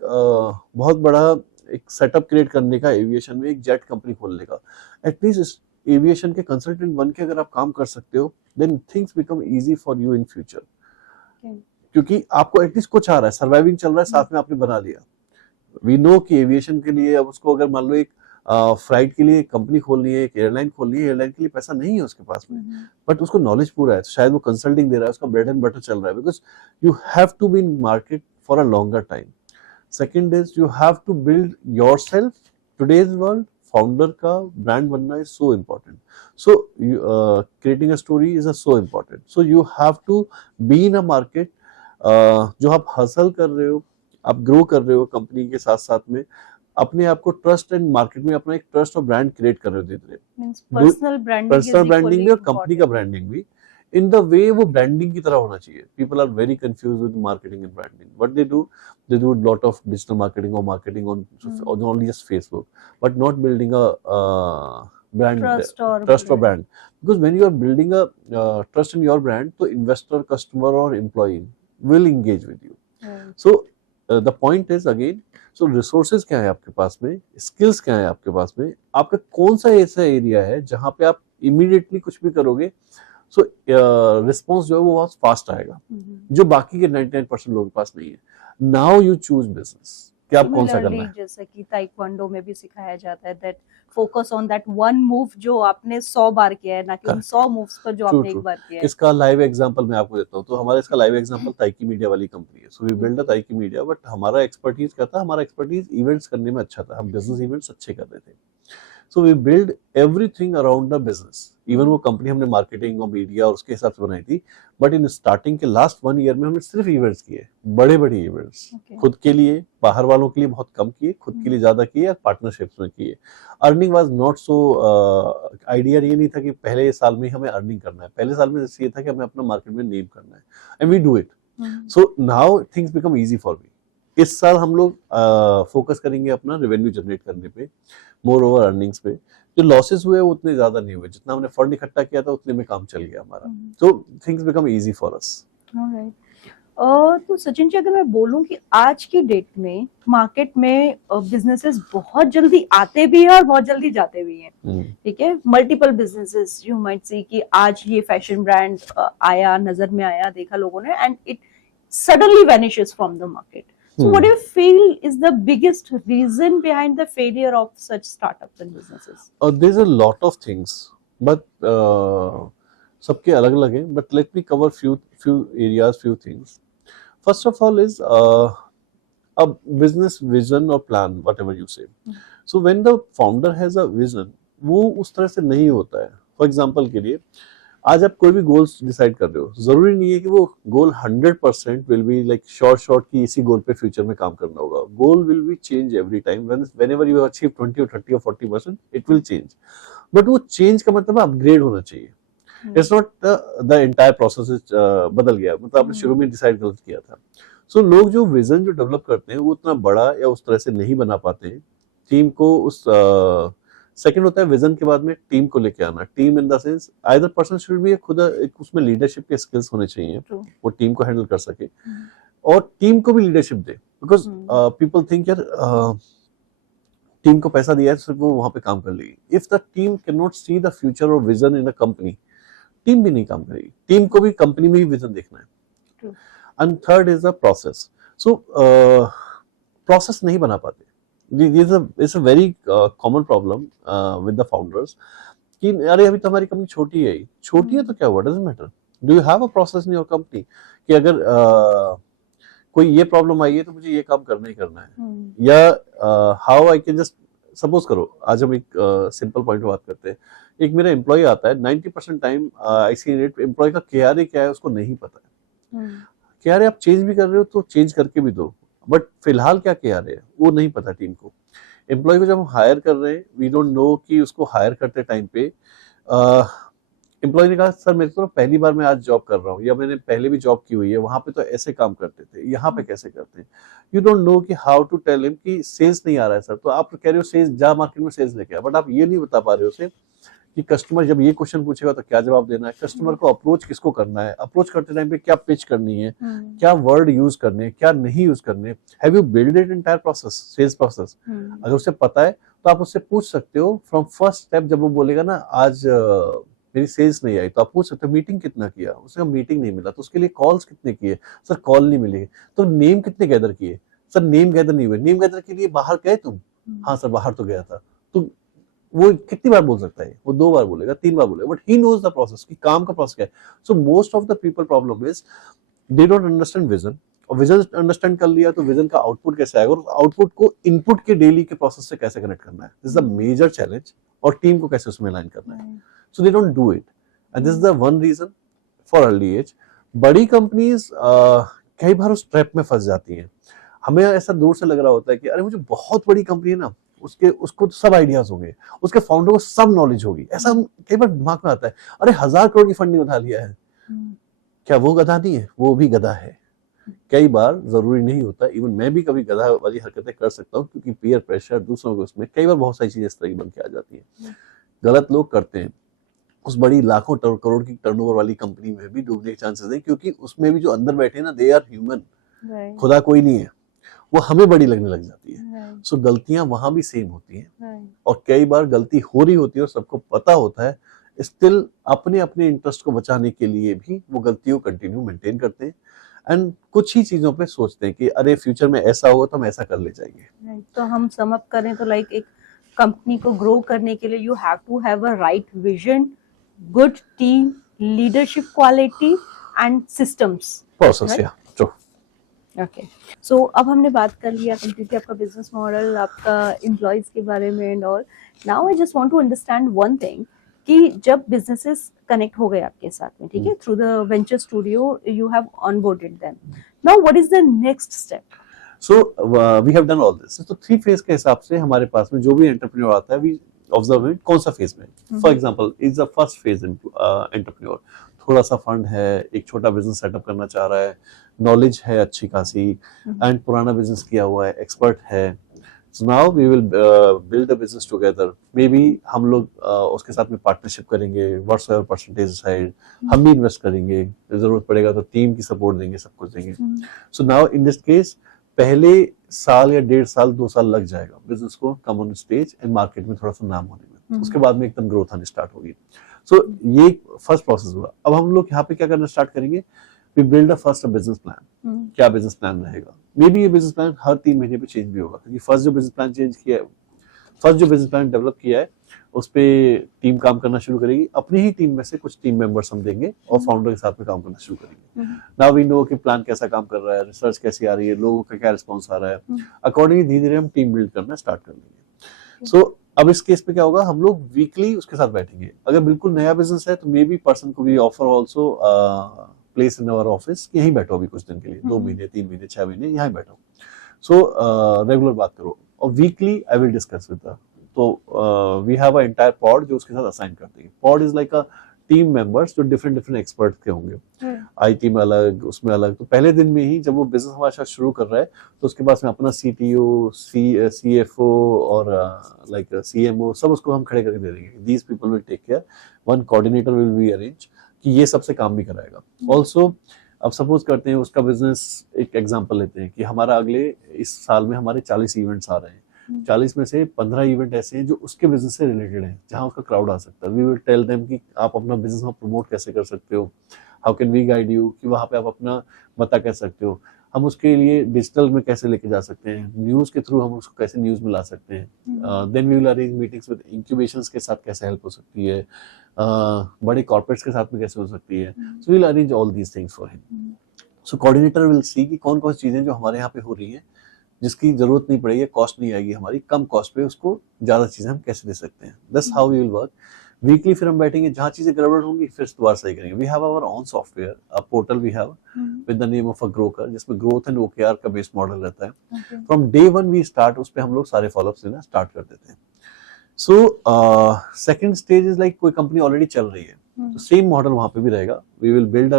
बहुत बड़ा एक सेटअप क्रिएट करने का, एविएशन में एक जेट कंपनी खोलने का, एटलीस्ट एविएशन के कंसल्टेंट बन के अगर आप काम कर सकते हो, then things become easy for you in future, क्योंकि आपको एटलीस्ट कुछ आ रहा है, सर्वाइविंग चल रहा है, साथ में आपने बना लिया। वी नो कि एविएशन के लिए अब उसको अगर मान लो एक फ्लाइट के लिए कंपनी खोलनी है, एक एयरलाइन खोलनी है, एयरलाइन के लिए पैसा नहीं है उसके पास में, बट उसको नॉलेज पूरा है, तो शायद वो कंसल्टिंग दे रहा है, उसका ब्रेड एंड बटर चल रहा है, because you have to be in market for a longer time. Second is you have to build yourself. Today's world founder का ब्रांड बनना is so important, so creating a story is so important. So you have to be in a market. जो आप hustle कर रहे हो, आप grow कर रहे हो कंपनी के साथ साथ में, अपने आप को ट्रस्ट एंड मार्केट में अपना एक ट्रस्ट और ब्रांड क्रिएट कर रहे हो धीरे धीरे। पर्सनल ब्रांडिंग भी और कंपनी का ब्रांडिंग भी, इन द वे वो ब्रांडिंग की तरह होना चाहिए। People are very confuse with marketing and branding, what they do lot of digital marketing और marketing on only just Facebook, but not building a brand trust or brand, because when you are building a trust in your brand, तो investor, customer or employee will engage with you. So the point is again, so resources क्या है आपके पास में, skills क्या है आपके पास में, आपका कौन सा ऐसा एरिया है जहां पे आप इमीडिएटली कुछ भी करोगे, सो रिस्पॉन्स जो है वो बहुत फास्ट आएगा, जो बाकी के 99% लोगों के पास नहीं है। नाउ यू चूज बिजनेस कि आप कौन सा करना है। जैसे कि ताइक्वांडो में भी सिखाया जाता है that focus on that one move जो आपने 100 बार किया है, ना कि उन 100 मूव्स पर जो आपने एक बार किया है। इसका लाइव एग्जांपल मैं आपको देता हूँ। तो हमारा इसका लाइव एग्जांपल ताइकी मीडिया वाली कंपनी है। सो वी बिल्ड अ ताइकी मीडिया, बट हमारा एक्सपर्टीज क्या था, हमारा एक्सपर्टीज इवेंट्स करने में अच्छा था, हम बिजनेस इवेंट्स अच्छे कर रहे थे। So we build everything around the business. Even वो कंपनी हमने मार्केटिंग और मीडिया और उसके हिसाब से बनाई थी, बट इन स्टार्टिंग के लास्ट 1 ईयर में हमने सिर्फ इवेंट्स किए, बड़े बड़े इवेंट्स, खुद के लिए, बाहर वालों के लिए बहुत कम किए, खुद के लिए ज्यादा किए, और पार्टनरशिप्स में किए। Earning was not so, idea ये नहीं था कि पहले साल में हमें अर्निंग करना है, पहले साल में ये था कि हमें अपना मार्केट में नेम करना है, and we do it. So now things become easy for me. इस साल हम लोग फोकस करेंगे अपना रेवेन्यू जनरेट करने पे, मोर ओवर अर्निंग्स पे। जो लॉसेस हुए वो उतने ज्यादा नहीं हुए, जितना हमने फंड इकट्ठा किया था उतने में काम चल गया हमारा। तो things become easy for us. Alright, तो सचिन जी, अगर मैं बोलूं कि आज की डेट में मार्केट में बिजनेसेस बहुत जल्दी आते भी हैं और बहुत जल्दी जाते भी हैं, ठीक है। Multiple businesses you might see कि आज ये फैशन ब्रांड आया, नजर में आया, देखा लोगों ने, and it suddenly vanishes from the market. So what do you feel is the biggest reason behind the failure of such startups and businesses? There's a lot of things, but सबके अलग अलग हैं. But let me cover few areas, few things. First of all is a business vision or plan, whatever you say. So when the founder has a vision, वो उस तरह से नहीं होता है. For example के लिए आज आप कोई भी गोल्स डिसाइड कर रहे हो, जरूरी नहीं है कि वो goal 100% will be like short की इसी गोल पे फ्यूचर में काम करना होगा. Goal will be change every time. Whenever you achieve 20 or 30 or 40%, it will change. But वो चेंज का मतलब अपग्रेड होना चाहिए. It's not the entire process बदल गया, मतलब आपने शुरू में डिसाइड गलत किया था. सो लोग जो विजन जो डेवलप करते हैं वो उतना बड़ा या उस तरह से नहीं बना पाते हैं. टीम को उस सेकंड होता है विजन के बाद में टीम को लेके आना. Team in the sense either person should be खुद एक उसमें लीडरशिप के स्किल्स होने चाहिए, वो टीम को हैंडल कर सके और टीम को भी leadership they. Because people think यार टीम को पैसा दिया है तो सिर्फ वो वहां पे काम कर लेगी. If the team can not see the future और vision in a company, team भी नहीं काम करेगी. टीम को भी कंपनी में ही विजन देखना है. And third is the process. So process नहीं बना पाते. It's a very common problem with the founders कि अरे अभी तो हमारी कंपनी छोटी है. छोटी है तो क्या हुआ, doesn't matter. Do you have a process in your company कि अगर कोई ये प्रॉब्लम आई है तो मुझे ये काम करना ही करना है, या how I can just suppose करो. आज हम एक सिंपल पॉइंट बात करते हैं. एक मेरा एम्प्लॉय आता है, 90% time I see it employ का केआरए क्या है उसको नहीं पता है. केआरए आप चेंज भी कर रहे हो तो चेंज करके भी दो, बट फिलहाल क्या केआरए है वो नहीं पता टीम को. एम्प्लॉय को जब हम हायर कर रहे हैं, वी डोंट नो कि उसको हायर करते टाइम पे एम्प्लॉय ने कहा सर मेरे को पहली बार मैं आज जॉब कर रहा हूँ, या मैंने पहले भी जॉब की हुई है, वहां पे तो ऐसे काम करते थे, यहाँ पे कैसे करते हैं. यू डोंट नो कि हाउ टू टेल हिम कि सेल्स नहीं आ रहा है सर, तो आप कह रहे हो सेल्स जा मार्केट में सेल्स लेके आ, बट आप ये नहीं बता पा रहे हो उसे कि कस्टमर जब ये क्वेश्चन पूछेगा तो क्या जवाब देना है, कस्टमर को अप्रोच किसको करना है, अप्रोच करते टाइम पे क्या पिच करनी है, क्या वर्ड यूज करने हैं, क्या नहीं यूज करने. Have you build it entire process, sales process. अगर उसे पता है तो आप उससे पूछ सकते हो फ्रॉम फर्स्ट स्टेप. जब वो बोलेगा ना आज मेरी सेल्स नहीं आई, तो आप पूछ सकते हो मीटिंग कितना किया, उसका मीटिंग नहीं मिला तो उसके लिए कॉल्स कितने किए, सर कॉल नहीं मिली, तो नेम कितने गैदर किए, सर नेम गैदर नहीं हुए, नेम गैदर के लिए बाहर गए तुम, हाँ सर बाहर तो गया था. तो वो कितनी बार बोल सकता है, वो 2 बार बोलेगा, 3 बार बोलेगा, but he knows the process कि काम का प्रोसेस क्या है. So most of the people problem is they don't understand vision. और विजन अंडरस्टैंड कर लिया तो विजन का आउटपुट कैसे आएगा, और आउटपुट को इनपुट के डेली के प्रोसेस से कैसे कनेक्ट करना है, this is the major challenge. और टीम को कैसे उसमें अलाइन करना है. So they don't do it, and this is the one reason for early age. बड़ी कंपनीज कई बार उस ट्रैप में फंस जाती हैं. हमें ऐसा दूर से लग रहा होता है कि अरे मुझे बहुत बड़ी कंपनी है ना, उसको तो सब आइडियाज होंगे, उसके फाउंडर को सब नॉलेज होगी. ऐसा हम कई बार दिमाग में आता है. अरे 1000 करोड़ की फंडिंग उठा लिया है, क्या वो गधा नहीं है, वो भी गधा है. कई बार जरूरी नहीं होता. इवन मैं भी कभी गधा वाली हरकतें कर सकता हूँ, क्योंकि पीयर प्रेशर दूसरों के उसमें कई बार बहुत सारी चीजें इस तरह की बन के आ जाती है. गलत लोग करते हैं. उस बड़ी लाखों करोड़ की टर्नओवर वाली कंपनी में भी डूबने के चांसेस हैं, क्योंकि उसमें भी जो अंदर बैठे हैं ना, दे आर ह्यूमन. खुदा कोई नहीं है, वो हमें बड़ी लगने लग जाती है. सो गलतियां वहां भी सेम होती हैं, और कई बार गलती हो रही होती है और सबको पता होता है, स्टिल अपने अपने इंटरेस्ट को बचाने के लिए भी वो गलतियों को कंटिन्यू मेंटेन करते हैं. एंड कुछ ही चीजों पे सोचते हैं कि अरे फ्यूचर में ऐसा होगा तो हम ऐसा कर ले जाएंगे. तो हम सम अप करें तो लाइक एक कंपनी को ग्रो करने के लिए you have to have a right vision, good team, leadership quality and systems, process. या ओके. सो अब हमने बात कर लिया कंप्लीटली आपका बिजनेस मॉडल, आपका एम्प्लॉयज के बारे में and all. Now I just want to understand one thing कि जब बिजनेसेस कनेक्ट हो गए आपके साथ में, ठीक है, through the venture studio you have onboarded them. Now what is the next step? So we have done all this. तो 3 फेज के हिसाब से हमारे पास में जो भी एंटरप्रेन्योर आता है, वी ऑब्जर्व कौन सा फेज में. For example is the first phase entrepreneur. थोड़ा सा फंड है, एक छोटा बिजनेस सेटअप करना चाह रहा है, नॉलेज है अच्छी खासी, एंड पुराना बिजनेस किया हुआ है, एक्सपर्ट है, So now we will build a business together. Maybe हम लोग उसके साथ में पार्टनरशिप करेंगे, whatsoever percentage side, हम भी इन्वेस्ट करेंगे, जरूरत पड़ेगा तो टीम की सपोर्ट देंगे, सब कुछ देंगे. So now in this case पहले साल या 1.5 साल 2 साल लग जाएगा बिजनेस को come on stage and market में थोड़ा सा नाम होने में. उसके बाद में एकदम ग्रोथ आनी स्टार्ट होगी. सो ये फर्स्ट प्रोसेस हुआ. अब हम लोग यहाँ पे क्या करना स्टार्ट करेंगे, we build a first business plan. क्या बिजनेस प्लान रहेगा? मे बी ये बिजनेस प्लान हर 3 महीने पे चेंज भी होगा, क्योंकि फर्स्ट जो बिजनेस प्लान डेवलप किया है उस पे टीम काम करना शुरू करेगी. अपनी ही टीम में से कुछ टीम मेंबर्स हम देंगे और फाउंडर के साथ में काम करना शुरू करेंगे. नाउ वी नो कि प्लान कैसा काम कर रहा है, रिसर्च कैसी आ रही है, लोगों का क्या रिस्पॉन्स आ रहा है. अकॉर्डिंगली धीरे धीरे हम टीम बिल्ड करना स्टार्ट कर देंगे. सो अब इस केस पे क्या होगा, हम लोग वीकली उसके साथ बैठेंगे. अगर बिल्कुल नया बिजनेस है तो मे बी पर्सन को भी offer also place in our office, यहीं बैठो अभी कुछ दिन के लिए, 2 महीने 3 महीने 6 महीने यहाँ बैठो. सो रेगुलर बात करो और weekly I will discuss with them. तो we have a entire pod जो उसके साथ असाइन करते हैं. Pod is like a team members जो डिफरेंट एक्सपर्ट के होंगे. आईटी में अलग, उसमें अलग. तो पहले दिन में ही जब वो बिजनेस हमारे साथ शुरू कर रहा है तो उसके बाद में अपना सीटीओ, सीएफओ और लाइक सीएमओ सब उसको हम खड़े करके दे देंगे. These people will take care. One coordinator will be arrange कि ये सबसे काम भी कराएगा. ऑल्सो अब सपोज करते हैं उसका बिजनेस, एक एग्जांपल लेते हैं कि हमारा अगले इस साल में हमारे 40 इवेंट्स आ रहे हैं. 40 में से 15 इवेंट ऐसे हैं जो उसके बिजनेस से रिलेटेड हैं, जहां उसका क्राउड आ सकता है. वी विल टेल देम कि आप अपना बिजनेस में प्रमोट कैसे कर सकते हो, how can we guide you, कि वहां पे आप अपना बता कह सकते हो, हम उसके लिए डिजिटल में कैसे लेके जा सकते हैं, न्यूज के थ्रू हम उसको कैसे न्यूज में ला सकते हैं. Then we will arrange meetings with incubations के साथ कैसे हेल्प हो सकती है, बड़े कॉर्पोरेट्स के साथ में कैसे हो सकती है. So we will arrange all these things for him. So coordinator will see कि कौन कौन सी चीजें जो हमारे यहाँ पे हो रही हैं जिसकी जरूरत नहीं पड़ेगी, कॉस्ट नहीं आएगी हमारी, कम कॉस्ट पे उसको ज्यादा चीजें हम कैसे दे सकते हैं. That's how we will work. Weekly फिर हम बैठेंगे, जहां चीजें गड़बड़ होंगी फिर दोबारा सही करेंगे. We have our own software, a portal we have with the name of a ग्रोकर, जिसमें ग्रोथ एंड ओकेआर का बेस मॉडल रहता है. फ्रॉम डे 1 वी स्टार्ट, उस पे हम लोग सारे फॉलोअप्स लेना स्टार्ट कर देते हैं. So second stage is like कोई कंपनी ऑलरेडी चल रही है तो सेम मॉडल वहां पे भी रहेगा. We will build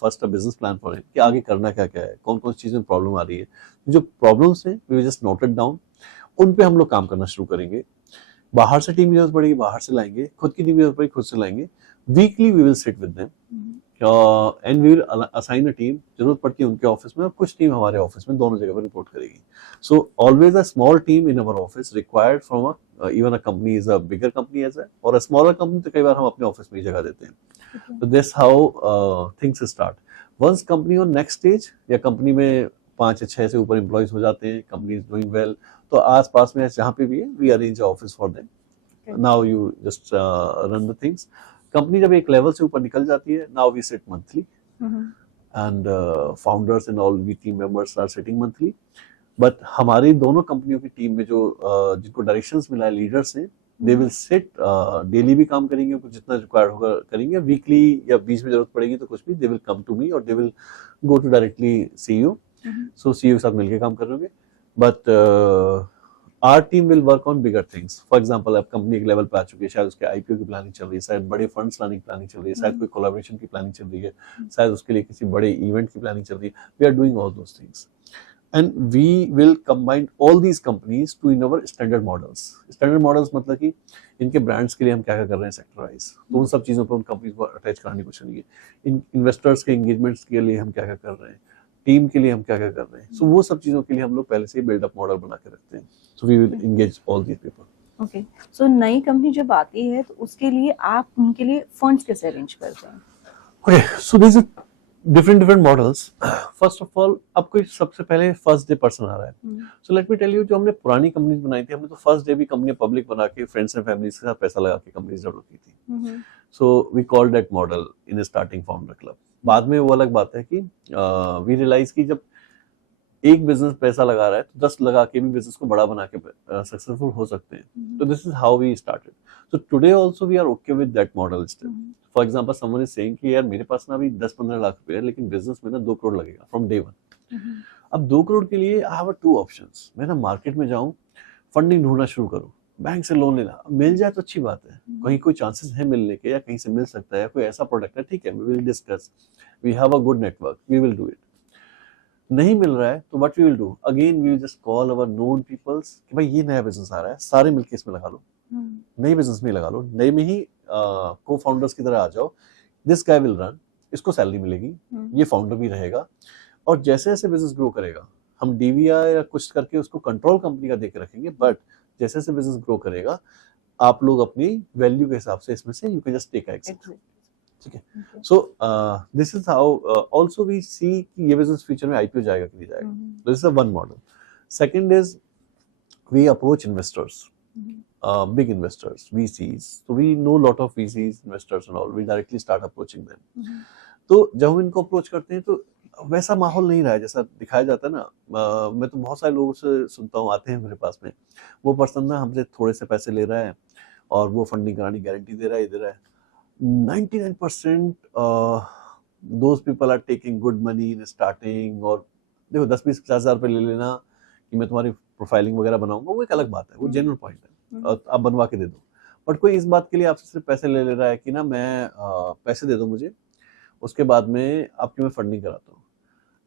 first a business plan for it कि आगे करना क्या क्या है, कौन कौन सी चीजें प्रॉब्लम आ रही है. जो प्रॉब्लम्स हैं we will just note it down, उन पे हम लोग काम करना शुरू करेंगे. बाहर से टीम की जरूरत पड़ेगी बाहर से लाएंगे, खुद की टीम की जरूरत पड़ेगी खुद से लाएंगे. Weekly we will sit with them and we will assign a team. जरूरत पड़ती है उनके ऑफिस में और कुछ टीम हमारे ऑफिस में, दोनों जगह पर रिपोर्ट करेगी. So always a small team in our office required from even a company is a bigger company as well, or a smaller company तो कई बार हम अपने ऑफिस में ही जगह देते हैं. तो this how things start. Once company on next stage या कंपनी में 5 या 6 से ऊपर एम्प्लॉइज हो जाते हैं, कंपनी इज डूइंग वेल, तो आस पास में जहाँ पे भी है we arrange office for them. Now you just run the things. Company जब एक लेवल से ऊपर निकल जाती है, now we sit monthly and founders and all we team members are sitting monthly. But हमारी दोनों कंपनियों की टीम में जो जिनको डायरेक्शंस मिला है लीडर्स हैं, दे विल सिट डेली भी काम करेंगे, कुछ जितना रिक्वायर्ड होगा करेंगे, वीकली या बीच में जरूरत पड़ेगी तो कुछ भी they will come to me और they will go to directly CEO. So CEO के साथ मिलकर काम कर रहे होंगे. But our team will work on bigger things. For example अब कंपनी एक लेवल पे आ चुकी है, शायद उसके आईपीओ की प्लानिंग चल रही है, शायद बड़े फंड्स लाने की प्लानिंग चल रही है, शायद कोई कोलैबोरेशन की प्लानिंग चल रही है, शायद उसके लिए किसी बड़े इवेंट की प्लानिंग चल रही है. We are doing all those things. And we will combine all these companies to in our standard models. Standard models मतलब कि इनके ब्रांड्स के लिए हम क्या क्या कर रहे हैं सेक्टर वाइज, तो उन सब चीज़ों पर उन कंपनीज को अटैच कराने की कोशिश करेंगे. इन इन्वेस्टर्स के एंगेजमेंट्स के लिए हम क्या क्या कर रहे हैं, टीम के लिए हम क्या क्या कर रहे हैं. सो वो सब चीज़ों के लिए हम लोग पहले से ही बिल्डअप मॉडल बना के रखते हैं. So we will engage all these people. Okay. So नई कंपनी जब आती है तो उसके लिए आप उनके लिए फंड्स कैसे अरेंज करते हैं? Okay, so this is different models. First of all अब कोई सबसे पहले फर्स्ट डे पर्सन आ रहा है. So let me tell you, जो हमने पुरानी कंपनीज बनाई थी, हमने तो फर्स्ट डे भी कंपनी पब्लिक बना के फ्रेंड्स एंड फैमिलीज के साथ पैसा लगा के कंपनीज डेवलप की थी. So we called that model in starting founder club. बाद में वो अलग बात है कि वी रियलाइज की जब एक बिजनेस पैसा लगा रहा है तो 10 लगा के भी बिजनेस को बड़ा बना के सक्सेसफुल हो सकते हैं. तो this is how we started. So today also we are okay with that model still. For example someone is saying कि यार मेरे पास ना अभी 10-15 लाख रुपए है, लेकिन बिजनेस में ना 2 करोड़ लगेगा फ्रॉम डे 1. अब 2 करोड़ के लिए आई हैव 2 ऑप्शंस. मैं ना मार्केट में जाऊं, फंडिंग ढूंढना शुरू करूं, बैंक से लोन लेना. मिल जाए तो अच्छी बात है, कहीं कोई चांसेस है मिलने के या कहीं से मिल सकता है, कोई ऐसा प्रोडक्ट है, ठीक है, we will discuss, we have a good network, we will do it. नहीं मिल रहा है तो what we will do, again we will just call our known peoples कि भाई ये नया बिजनेस आ रहा है, सारे मिलके इसमें लगा लो, नए बिजनेस में लगा लो, नए में ही को फाउंडर्स की तरह आ जाओ, दिस गाय विल रन, इसको सैलरी मिलेगी, ये फाउंडर भी रहेगा, और जैसे जैसे बिजनेस ग्रो करेगा हम डीवीआई या कुछ करके उसको कंट्रोल कंपनी का देके रखेंगे, बट जैसे जैसे बिजनेस ग्रो करेगा आप लोग अपनी वैल्यू के हिसाब से इसमें से you can just take exit, ठीक है। So this is how also we see कि ये बिजनेस फ्यूचर में आईपीओ जाएगा कि नहीं जाएगा, this is one model. Second is we approach investors, big investors, VCs. So we know lot of VCs, investors and all. We directly start approaching them. तो जब हम इनको अप्रोच करते हैं तो वैसा माहौल नहीं रहा है जैसा दिखाया जाता है ना। मैं तो बहुत सारे लोगों से सुनता हूँ, आते हैं मेरे पास में, वो पर्सन ना हमसे थोड़े से पैसे ले रहा है और वो फंडिंग कराने की गारंटी दे रहा है, दे रहा है। 99% those people are taking good money in starting, और देखो 10-20-50 हज़ार रुपये ले लेना कि मैं तुम्हारी प्रोफाइलिंग वगैरह बनाऊंगा, वो एक अलग बात है, वो जेन्युइन पॉइंट है, आप बनवा के दे दो। बट कोई इस बात के लिए आपसे सिर्फ पैसे ले रहा है कि ना मैं पैसे दे दो मुझे, उसके बाद में आपकी मैं फंडिंग कराता हूँ,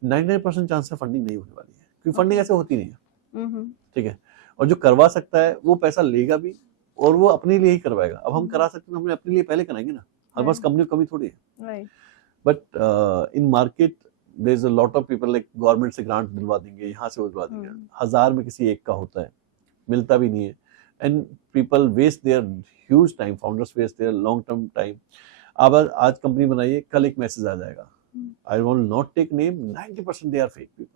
99% चांस है फंडिंग नहीं होने वाली है, क्योंकि फंडिंग ऐसे होती नहीं है, ठीक है। और जो करवा सकता है वो पैसा लेगा भी और वो अपने लिए ही करवाएगा। अब हम करा सकते हैं, हम अपने लिए पहले कराएंगे ना, हमारे पास कंपनी कमी थोड़ी है। But in market there is a lot of people, like government से ग्रांट दिलवा देंगे, यहाँ से दिलवा देंगे, 1000 में किसी एक का होता है, मिलता भी नहीं है, and people waste their huge time, founders waste their long term time। अब आज कंपनी बनाइए, कल एक मैसेज आ जाएगा, I will not take name, 90% they are fake people,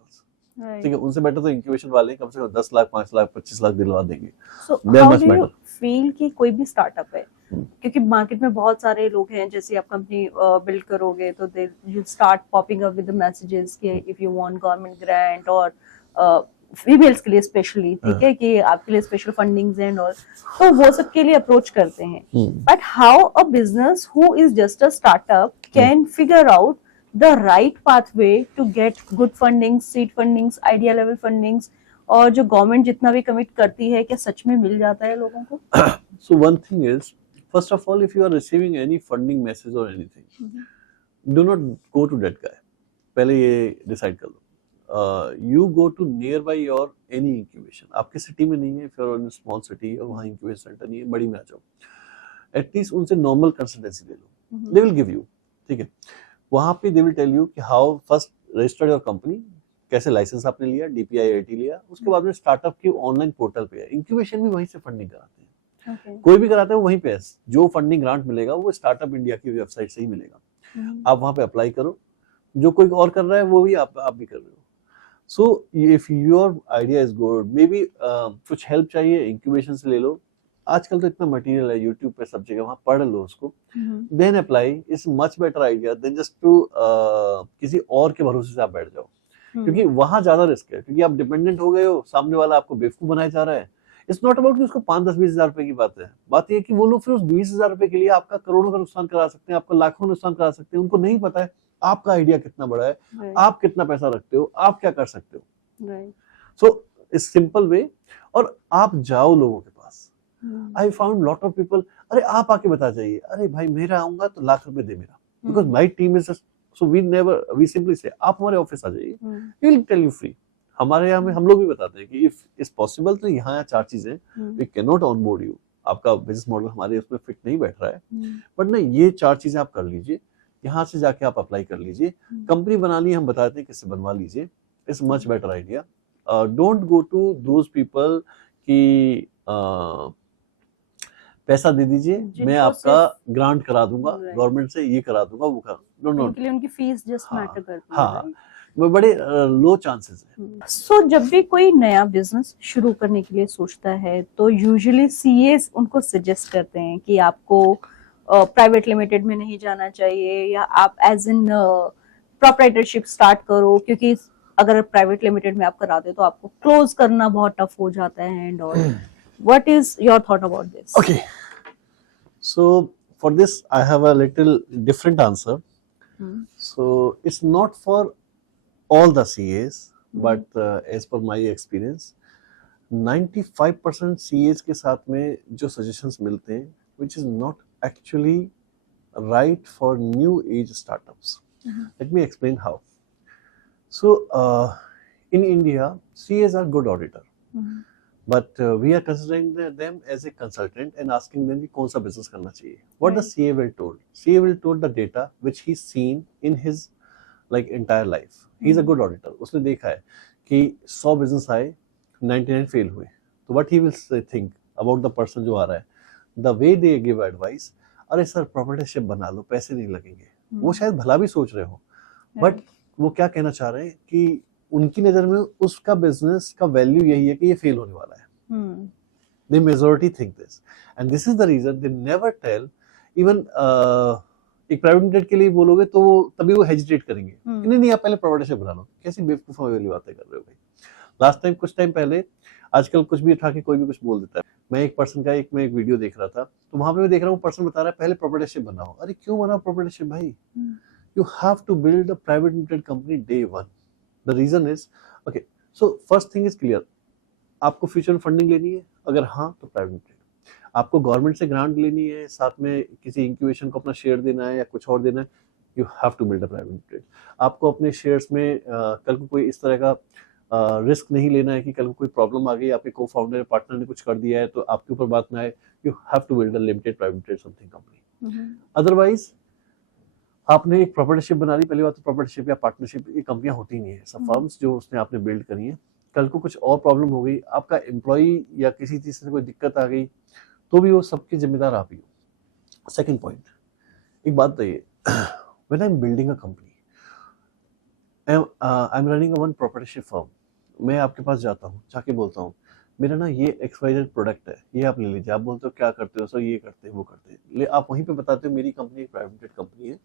ठीक है। उनसे बेटर तो इंक्यूबेशन वाले कम से कम 10 लाख 5 लाख 25 लाख दिलवा देंगे। So how do you feel कि कोई भी स्टार्टअप है, क्योंकि मार्केट में बहुत सारे लोग हैं, जैसे आप कंपनी बिल्ड करोगे तो they you start popping up with the messages कि if you want government grant, और फीमेल्स के लिए स्पेशली, ठीक है, कि आपके लिए स्पेशल फंडिंग्स एंड ऑल, तो वो सब के लिए अप्रोच करते हैं। But how a business who is just a startup can figure out the right pathway to get good fundings, seed fundings, idea level fundings, और जो गवर्नमेंट जितना भी कमिट करती है क्या सच में मिल जाता है लोगों को? So one thing is, first of all, if you are receiving any funding message or anything, do not go to that guy, पहले ये डिसाइड कर लो। You go to nearby your any incubation, आपके सिटी में नहीं है, if you are in a small city और वहाँ incubation center नहीं है, बड़ी में आ जाओ, एटलीस्ट उनसे नॉर्मल कंसल्टेंसी ले लो, they will give you, ठीक है। वहां पे दे विल टेल यू कि how first registered your company, कैसे लाइसेंस आपने लिया, DPIIT लिया, उसके बाद में स्टार्टअप की ऑनलाइन पोर्टल पे है, इंक्यूबेशन भी वहीं से फंडिंग कराते हैं, कोई भी कराता है वो वहीं पे है, जो फंडिंग ग्रांट मिलेगा वो स्टार्टअप इंडिया की वेबसाइट से ही मिलेगा, आप वहां पे अप्लाई करो, जो कोई और कर रहा है वो भी आप भी कर रहे हो। So if your idea is good, may be कुछ हेल्प चाहिए इंक्यूबेशन से ले लो, आजकल तो इतना मटेरियल है यूट्यूब पे सब जगह, वहां पढ़ लो उसको, then apply, is much better idea than just to किसी और के भरोसे से आप बैठ जाओ, क्योंकि वहां ज्यादा रिस्क है, क्योंकि आप डिपेंडेंट हो गए हो, सामने वाला आपको बेवकूफ बनाया जा रहा है। इट्स नॉट अबाउट कि उसको 5-10-20 हज़ार रुपए की बात है, बात यह कि वो लोग फिर उस 20 हज़ार रुपए के लिए आपका करोड़ों का नुकसान करा सकते हैं, आपका लाखों नुकसान करा सकते हैं, उनको नहीं पता है आपका आइडिया कितना बड़ा है, आप कितना पैसा रखते हो, आप क्या कर सकते हो। सो इट्स सिंपल वे, और आप जाओ लोगों के पास। I found lot of people, अरे आप आके बता जाइए, अरे भाई मेरा आऊंगा तो लाख रुपए दे मेरा, because my team is just, so we simply say आप हमारे ऑफिस आ जाइए, we will tell you free। हमारे यहाँ में हम लोग भी बताते हैं कि if is possible तो यहाँ 4 चीजें, we cannot onboard you, आपका बिजनेस मॉडल हमारे उसमें फिट नहीं बैठ रहा है, बट नहीं ये 4 चीजें आप कर लीजिए, यहाँ से जाके आप अप्लाई कर लीजिए, कंपनी बनानी हम बताते हैं किससे बनवा लीजिए, it's much better idea. Don't go to those people कि पैसा दे दीजिए, मैं आपका ग्रांट करा दूंगा, गवर्नमेंट से ये करा दूंगा, वो करा, नो, उनकी फीस जस्ट मैटर करती है। हाँ, वो बड़े लो चांसेस है। सो जब भी कोई नया बिजनेस शुरू करने के लिए सोचता है तो यूजुअली सीएस उनको सजेस्ट करते हैं कि आपको प्राइवेट लिमिटेड में नहीं जाना चाहिए, या आप एज इन प्रोप्राइटरशिप स्टार्ट करो, क्योंकि अगर प्राइवेट लिमिटेड में आप कराते तो आपको क्लोज करना बहुत टफ हो जाता है and all. What is your thought about this? Okay, so for this I have a little different answer. So it's not for all the CAs, but as per my experience, 95% CAs के साथ में जो suggestions मिलते हैं, which is not actually right for new age startups. Let me explain how. So in India, CAs are good auditor, but we are considering them as a consultant and asking them कि कौन सा business करना चाहिए. What the Right. CA will told? CA will told the data which he's seen in his like entire life. He's a good auditor. उसने देखा है कि 100 business आए, 99 fail हुए. So what he will think about the person जो आ रहा है, the way they give advice, अरे सर proprietorship बना लो, पैसे नहीं लगेंगे. वो शायद भला भी सोच रहे हो, बट वो क्या कहना चाह रहे हैं कि उनकी नजर में उसका बिजनेस का वैल्यू यही है कि ये फेल होने वाला है. The majority think this and this is the reason they never tell. Even एक प्राइवेट लिमिटेड के लिए बोलोगे तो तभी वो हेजिटेट करेंगे. नहीं नहीं, आप पहले प्रोप्राइटरशिप बना लो. कैसी बेवकूफा वाली बातें कर रहे हो भाई. लास्ट टाइम, कुछ टाइम पहले, आजकल कुछ भी उठा के कोई भी कुछ बोल देता है. मैं एक पर्सन का मैं एक वीडियो देख रहा था, तो वहां पे मैं देख रहा हूँ पर्सन बता रहा है पहले प्रोप्राइटरशिप बनाओ. अरे क्यों बनाओ प्रोप्राइटरशिप भाई? You have to build a private limited company day one. The reason is, okay, so first thing is clear. आपको फ्यूचर में फंडिंग लेनी है, अगर हाँ तो प्राइवेट लिमिटेड. आपको गवर्नमेंट से ग्रांट लेनी है, साथ में किसी इंक्यूबेशन को अपना शेयर देना है या कुछ और देना है, you have to build a private limited. आपको अपने शेयर्स में कल को कोई इस तरह का रिस्क नहीं लेना है कि कल को कोई प्रॉब्लम आ गई, आपके को फाउंडर पार्टनर ने कुछ कर दिया है तो आपके ऊपर बात ना आए. You have to build a limited private limited something company. Otherwise आपने एक प्रॉपर्टीशिप बना ली. पहली बात तो प्रॉपर्टीशिप या पार्टनरशिप ये कंपनियां होती नहीं है. सब फर्म्स जो उसने आपने बिल्ड करी है, कल को कुछ और प्रॉब्लम हो गई, आपका एम्प्लॉय या किसी चीज से कोई दिक्कत आ गई, तो भी वो सबके जिम्मेदार आप ही हो. सेकंड पॉइंट, एक बात बताइए, when I am building a company, I am running a one प्रॉपर्टीशिप firm. मैं आपके पास जाता हूँ, जाके बोलता हूँ मेरा ना ये XYZ प्रोडक्ट है, ये आप ले लीजिए. आप बोलते हो क्या करते हो सर? ये करते हैं वो करते हैं. आप वहीं पे बताते हो मेरी कंपनी एक प्राइवेट लिमिटेड कंपनी है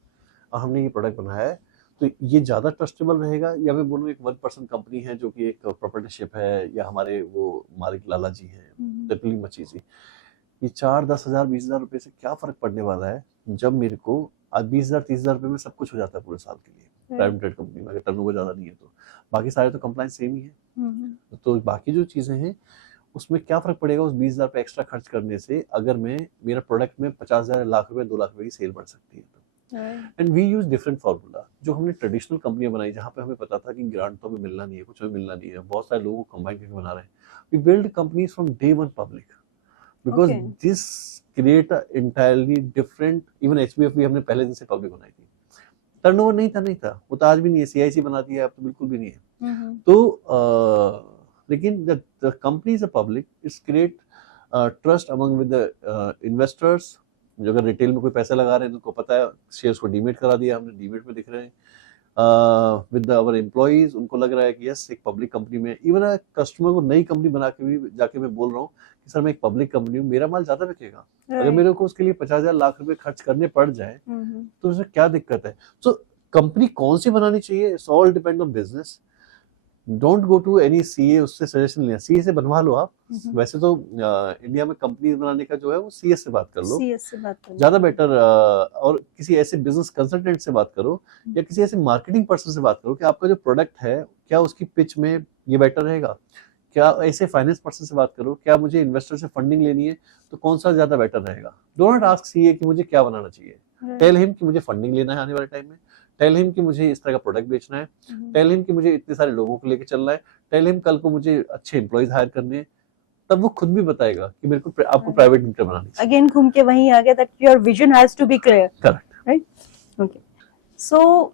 और हमने ये प्रोडक्ट बनाया है, तो ये ज्यादा ट्रस्टेबल रहेगा या मैं बोलूँ एक 1% कंपनी है जो कि एक प्रॉपर्टीशिप है, या हमारे वो मालिक लाला जी हैं, तितली मच्छी जी. ये 4-10,000 20,000 रुपए से क्या फर्क पड़ने वाला है जब मेरे को आज 20,000 30,000 रुपए में सब कुछ हो जाता है पूरे साल के लिए प्राइवेट लिमिटेड कंपनी में, अगर टर्नओवर ज्यादा नहीं है तो. बाकी सारे तो कंप्लायंस सेम ही है. तो बाकी जो चीजें हैं उसमें क्या फर्क पड़ेगा उस 20,000 पे एक्स्ट्रा खर्च करने से, अगर मैं मेरा प्रोडक्ट में 50,000 लाख रुपए 2 लाख रुपए की सेल बढ़ सकती है तो. And we use different formula. जो हमने ट्रेडिशनल कंपनियां बनाई जहां पे हमें पता था कि ग्रांट तो हमें मिलना नहीं है, कुछ हमें मिलना नहीं है, बहुत सारे लोगों को कंबाइन करके बना रहे हैं. We build companies from day one public because this create entirely different. Even HBF भी हमने पहले दिन से पब्लिक बनाई थी. टर्नओवर नहीं था, वो तो आज भी नहीं है. CIC बना दिया अब तो बिल्कुल भी नहीं है. तो लेकिन the company is a public, it's create trust among with the investors. जो अगर रिटेल में कोई पैसा लगा रहे हैं तो उनको पता है, शेयर्स को डीमेट करा दिया हमने, डीमेट में दिख रहे हैं. विद आवर एम्प्लॉइज उनको लग रहा है कि यस एक पब्लिक कंपनी में. इवन कस्टमर को नई कंपनी बना के भी जाके मैं बोल रहा हूँ कि सर मैं एक पब्लिक कंपनी हूँ, मेरा माल ज्यादा बिकेगा. अगर मेरे को उसके लिए 50,000 लाख रुपए खर्च करने पड़ जाए तो उसमें क्या दिक्कत है. सो कंपनी कौन सी बनानी चाहिए, it's all depend on business. Don't go to any CA उससे सजेशन लेना. CA से बनवा लो आप. वैसे तो इंडिया में कंपनी बनाने का जो है वो CS से बात कर लो, ज्यादा बेटर. और किसी ऐसे बिजनेस कंसल्टेंट से बात करो या किसी ऐसे मार्केटिंग पर्सन से बात करो कि आपका जो प्रोडक्ट है क्या उसकी पिच में ये बेटर रहेगा. क्या ऐसे फाइनेंस पर्सन से बात करो, क्या मुझे इन्वेस्टर से फंडिंग लेनी है तो कौन सा ज्यादा बेटर रहेगा. डो नॉट आस्क CA कि मुझे क्या बनाना चाहिए. टेल हिम कि मुझे फंडिंग लेना है आने वाले टाइम में. टेल हिम कि मुझे इस तरह का प्रोडक्ट बेचना है. टेल हिम कि मुझे इतने सारे लोगों को लेके चलना है. टेल हिम कल को मुझे अच्छे एम्प्लॉइज हायर करने हैं. तब वो खुद भी बताएगा कि मेरे को आपको प्राइवेट लिमिटेड बनानी है. अगेन घूम के वहीं आ गया that your vision has to be clear. Correct, right. Okay, so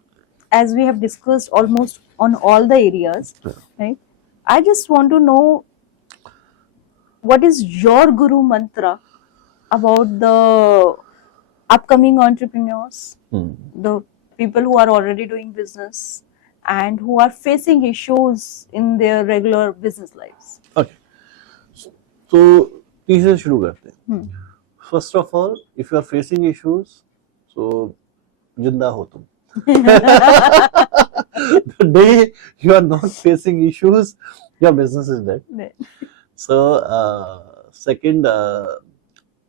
as we have discussed almost on all the areas, right, I just want to know what is your guru mantra about the upcoming entrepreneurs, the people who are already doing business and who are facing issues in their regular business lives. Okay, so तीसरे शुरू करते हैं. First of all, if you are facing issues, so जिंदा हो तुम. The day you are not facing issues, your business is dead. So second,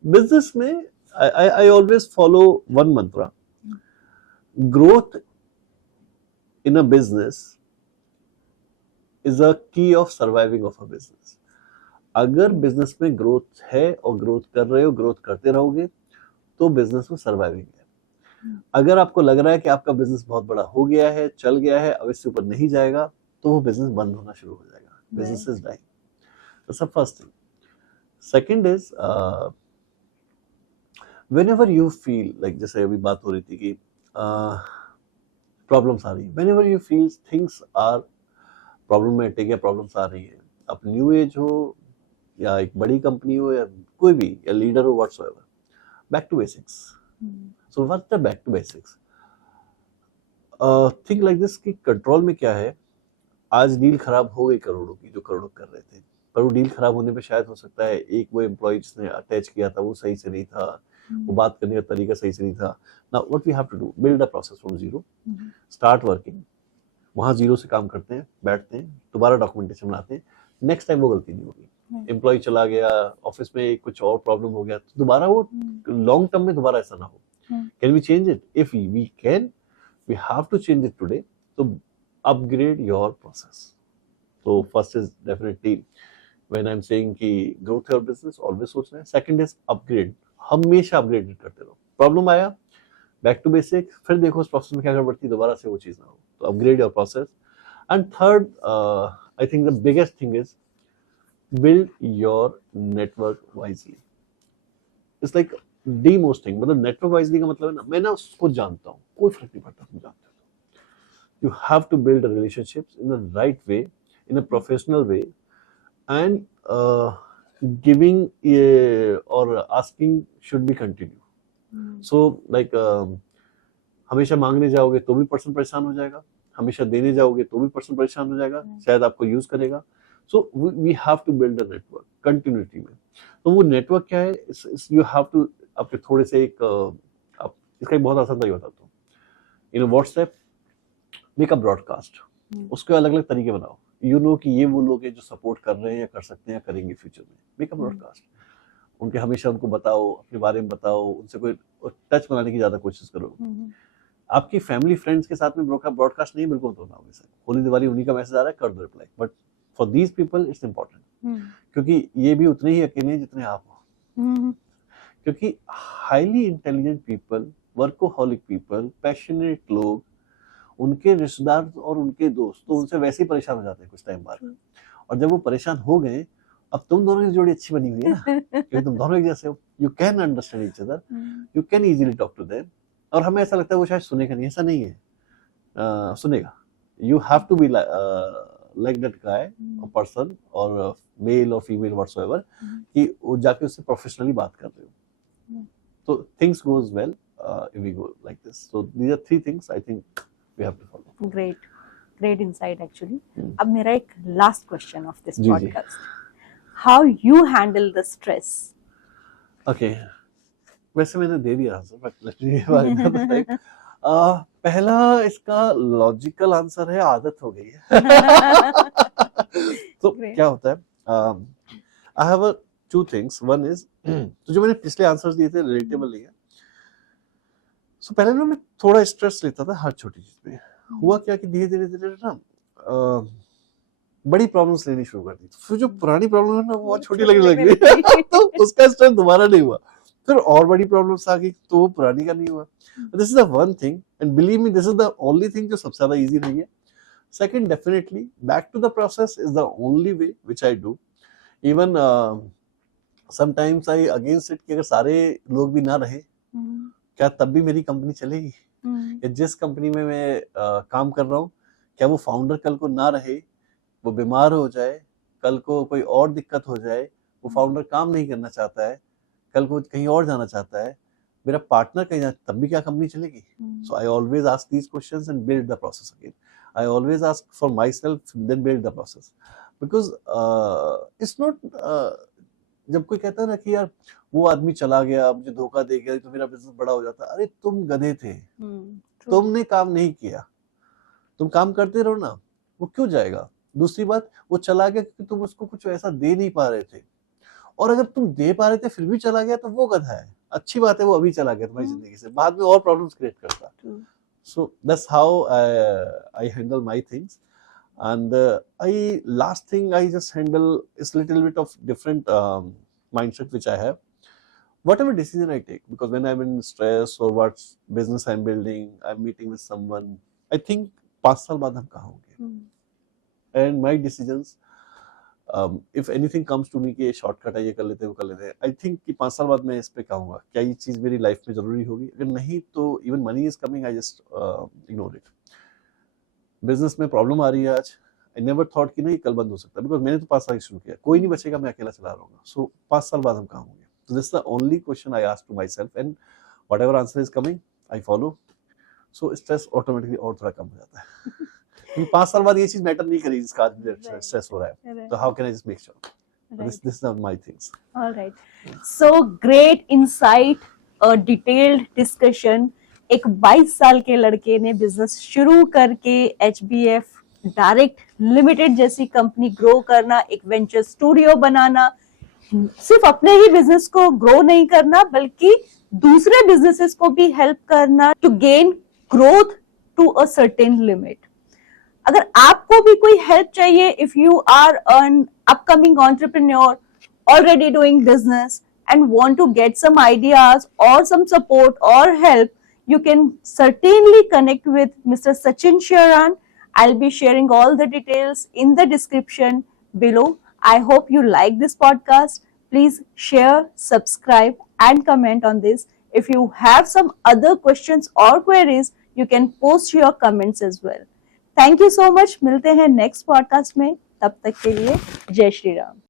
business में I always follow one mantra. Growth in a business is a key of surviving of a business. अगर business में growth है और growth कर रहे हो, growth करते रहोगे तो बिजनेस में सर्वाइविंग है. अगर आपको लग रहा है कि आपका बिजनेस बहुत बड़ा हो गया है, चल गया है, अब इससे ऊपर नहीं जाएगा, तो वो बिजनेस बंद होना शुरू हो जाएगा. Business is dying. That's the first thing. Second is whenever you feel like, जैसे अभी बात हो रही थी कि प्रॉब्लम्स आ रही है, whenever you feel things are problematic या प्रॉब्लम्स आ रही है, अब न्यू एज हो या एक बड़ी कंपनी हो या कोई भी, या लीडर हो, whatsoever, back to basics. So what's the back to basics? Think like this कि कंट्रोल में क्या है. आज डील खराब हो गई करोड़ों की, जो करोड़ों कर रहे थे, पर वो डील खराब होने पे शायद हो सकता है एक वो एम्प्लॉय जिसने अटैच किया था वो सही से नहीं था, वो बात करने का तरीका सही से नहीं था. Now what we have to do, build a process from zero, start working. वहां जीरो से काम करते हैं, बैठते हैं, दोबारा डॉक्यूमेंटेशन बनाते हैं. नेक्स्ट टाइम वो गलती नहीं होगी. एम्प्लॉय चला गया, ऑफिस में कुछ और प्रॉब्लम हो गया, तो दोबारा वो लॉन्ग टर्म में दोबारा ऐसा ना हो. Can we change it? If we can, we have to change it today. तो अपग्रेड योर प्रोसेस. तो first is definitely when I am saying कि ग्रोथ योर बिजनेस, ऑलवेज सोचना है. Second is upgrade. हमेशा अपग्रेड करते रहो. Problem आया, back to basic, फिर देखो उस प्रोसेस में क्या गड़बड़ती, दोबारा से वो चीज ना हो. तो upgrade your process. And third, I think the biggest thing is build your network wisely. It's like the most thing. मतलब network wisely का मतलब है ना, मैं ना उसको जानता हूँ, कोई फर्क नहीं पड़ता तुम जानते हो. You have to build a relationships in the right way, in a professional way, and giving or asking should be continued. So like हमेशा मांगने जाओगे तो भी पर्सन परेशान हो जाएगा, हमेशा देने जाओगे तो भी पर्सन परेशान हो जाएगा, शायद आपको यूज करेगा. So we have to build a network continuity में. तो वो नेटवर्क क्या है, यू हैव टू आपके थोड़े से एक इसका एक बहुत आसान तरीका बताता हूँ. इन व्हाट्सएप मेक अ ब्रॉडकास्ट. उसके अलग अलग तरीके बनाओ. यू नो कि ये वो लोग हैं जो सपोर्ट कर रहे हैं या कर सकते हैं या करेंगे फ्यूचर में. Make a broadcast. उनके हमेशा उनको बताओ, अपने बारे में बताओ, उनसे कोई टच बनाने की ज्यादा कोशिश करो. आपकी फैमिली फ्रेंड्स के साथ में ब्रॉडकास्ट नहीं बिल्कुल तो ना हो. होली दिवाली उन्हीं का मैसेज आ रहा है, कर दो reply. But for these people it's important, क्योंकि ये भी उतने ही अकेले हैं जितने आप हो. क्योंकि highly intelligent people, workaholic people, passionate लोग, उनके रिश्तेदार और उनके दोस्त तो उनसे वैसे ही परेशान हो जाते हैं कुछ टाइम बाद. और जब वो परेशान हो गए, अब तुम दोनों की जोड़ी अच्छी बनी हुई है ना, क्योंकि तुम दोनों एक जैसे हो. You can understand each other, you can easily talk to them. और हमें ऐसा लगता है वो शायद सुनेगा नहीं, ऐसा नहीं है. सुनेगा. You have to be like that guy, a person or a male or female whatsoever, कि वो जाके उससे प्रोफेशनली बात कर रहे हो. तो things goes well if we go like this. So these are three things I think we have to follow. Great insight actually. अब मेरा एक last question of this ji, podcast. How you handle the stress? Okay. वैसे मैंने दे दिया answer, but let me पहला इसका logical answer है, आदत हो गई है. तो क्या होता है, I have two things. One is, तो जो मैंने पिछले आंसर्स दिए थे रिलेटेबल नहीं है. सो पहले ना मैं थोड़ा स्ट्रेस लेता था हर छोटी चीज पे. हुआ क्या कि धीरे धीरे धीरे ना बड़ी प्रॉब्लम्स लेनी शुरू कर दी. फिर जो पुरानी प्रॉब्लम है ना वो छोटी लगने लग गई. तो उसका स्ट्रेस दोबारा नहीं हुआ. फिर और बड़ी प्रॉब्लम्स आ गई तो वो पुरानी का नहीं हुआ. This is the one thing, and believe me this is the only thing जो सबसे ज्यादा इजी रही है. Second, definitely back to the process is the only way which I do. Even sometimes I against it कि अगर सारे लोग भी ना रहे, क्या तब भी मेरी कंपनी चलेगी? या जिस कंपनी में मैं काम कर रहा हूँ, क्या वो फाउंडर कल को ना रहे, वो बीमार हो जाए, कल को कोई और दिक्कत हो जाए, वो फाउंडर काम नहीं करना चाहता है, कल को कहीं और जाना चाहता है, मेरा पार्टनर कहीं जाए, तब भी क्या कंपनी चलेगी? So I always ask these questions and build the process again. I always ask for myself, then build the process. Because it's not, जब कोई कहता है ना कि यार वो आदमी चला गया, मुझे धोखा दे गया तो मेरा बिजनेस बड़ा हो जाता. अरे तुम गधे थे, तुमने काम नहीं किया. तुम काम करते रहो ना, वो क्यों जाएगा? दूसरी बात, वो चला गया क्योंकि तुम उसको कुछ ऐसा दे नहीं पा रहे थे. और अगर तुम दे पा रहे थे फिर भी चला गया तो वो गधा है. अच्छी बात है वो अभी चला गया तुम्हारी जिंदगी से, बाद में और प्रॉब्लम्स क्रिएट करता. So that's how I handle my things. And last thing I just handle is little bit of different mindset which I have. whatever decision I take, because when I'm in stress or what business I'm building, I'm meeting with someone, I think 5 साल बाद हम कहाँ होंगे, and my decisions, if anything comes to me कि ये shortcut है, ये कर लेते हैं, वो कर लेते हैं, I think कि 5 साल बाद मैं इस पे कहूँगा क्या ये चीज मेरी लाइफ में जरूरी होगी, अगर नहीं तो even money is coming, I just ignore it. Business में प्रॉब्लम आ रही है आज, आई नेवर थॉट कि नहीं कल बंद हो सकता है, बिकॉज मैंने तो 5 साल शुरू किया, कोई नहीं बचेगा, मैं अकेला चला रहूंगा, सो 5 साल बाद हम कहाँ होंगे. So this is the only question I ask to myself, and whatever answer is coming, I follow. So stress automatically और थोड़ा कम हो जाता है. क्योंकि 5 साल बाद ये चीज मैटर नहीं करेगी जिसका आज स्ट्रेस हो रहा है. So how can I just make sure? This are my things. All right. So great insight, a detailed discussion. एक 22 साल के लड़के ने बिजनेस शुरू करके HBF डायरेक्ट लिमिटेड जैसी कंपनी ग्रो करना, एक वेंचर स्टूडियो बनाना, सिर्फ अपने ही बिजनेस को ग्रो नहीं करना बल्कि दूसरे बिजनेसेस को भी हेल्प करना to gain growth to a certain limit. अगर आपको भी कोई हेल्प चाहिए, if you are an upcoming entrepreneur already doing business and want to get some ideas or some support or help, you can certainly connect with Mr. Sachin Sharan. I'll be sharing all the details in the description below. I hope you like this podcast. Please share, subscribe and comment on this. If you have some other questions or queries, you can post your comments as well. Thank you so much. मिलते हैं next podcast में. तब तक के लिए जय श्री राम.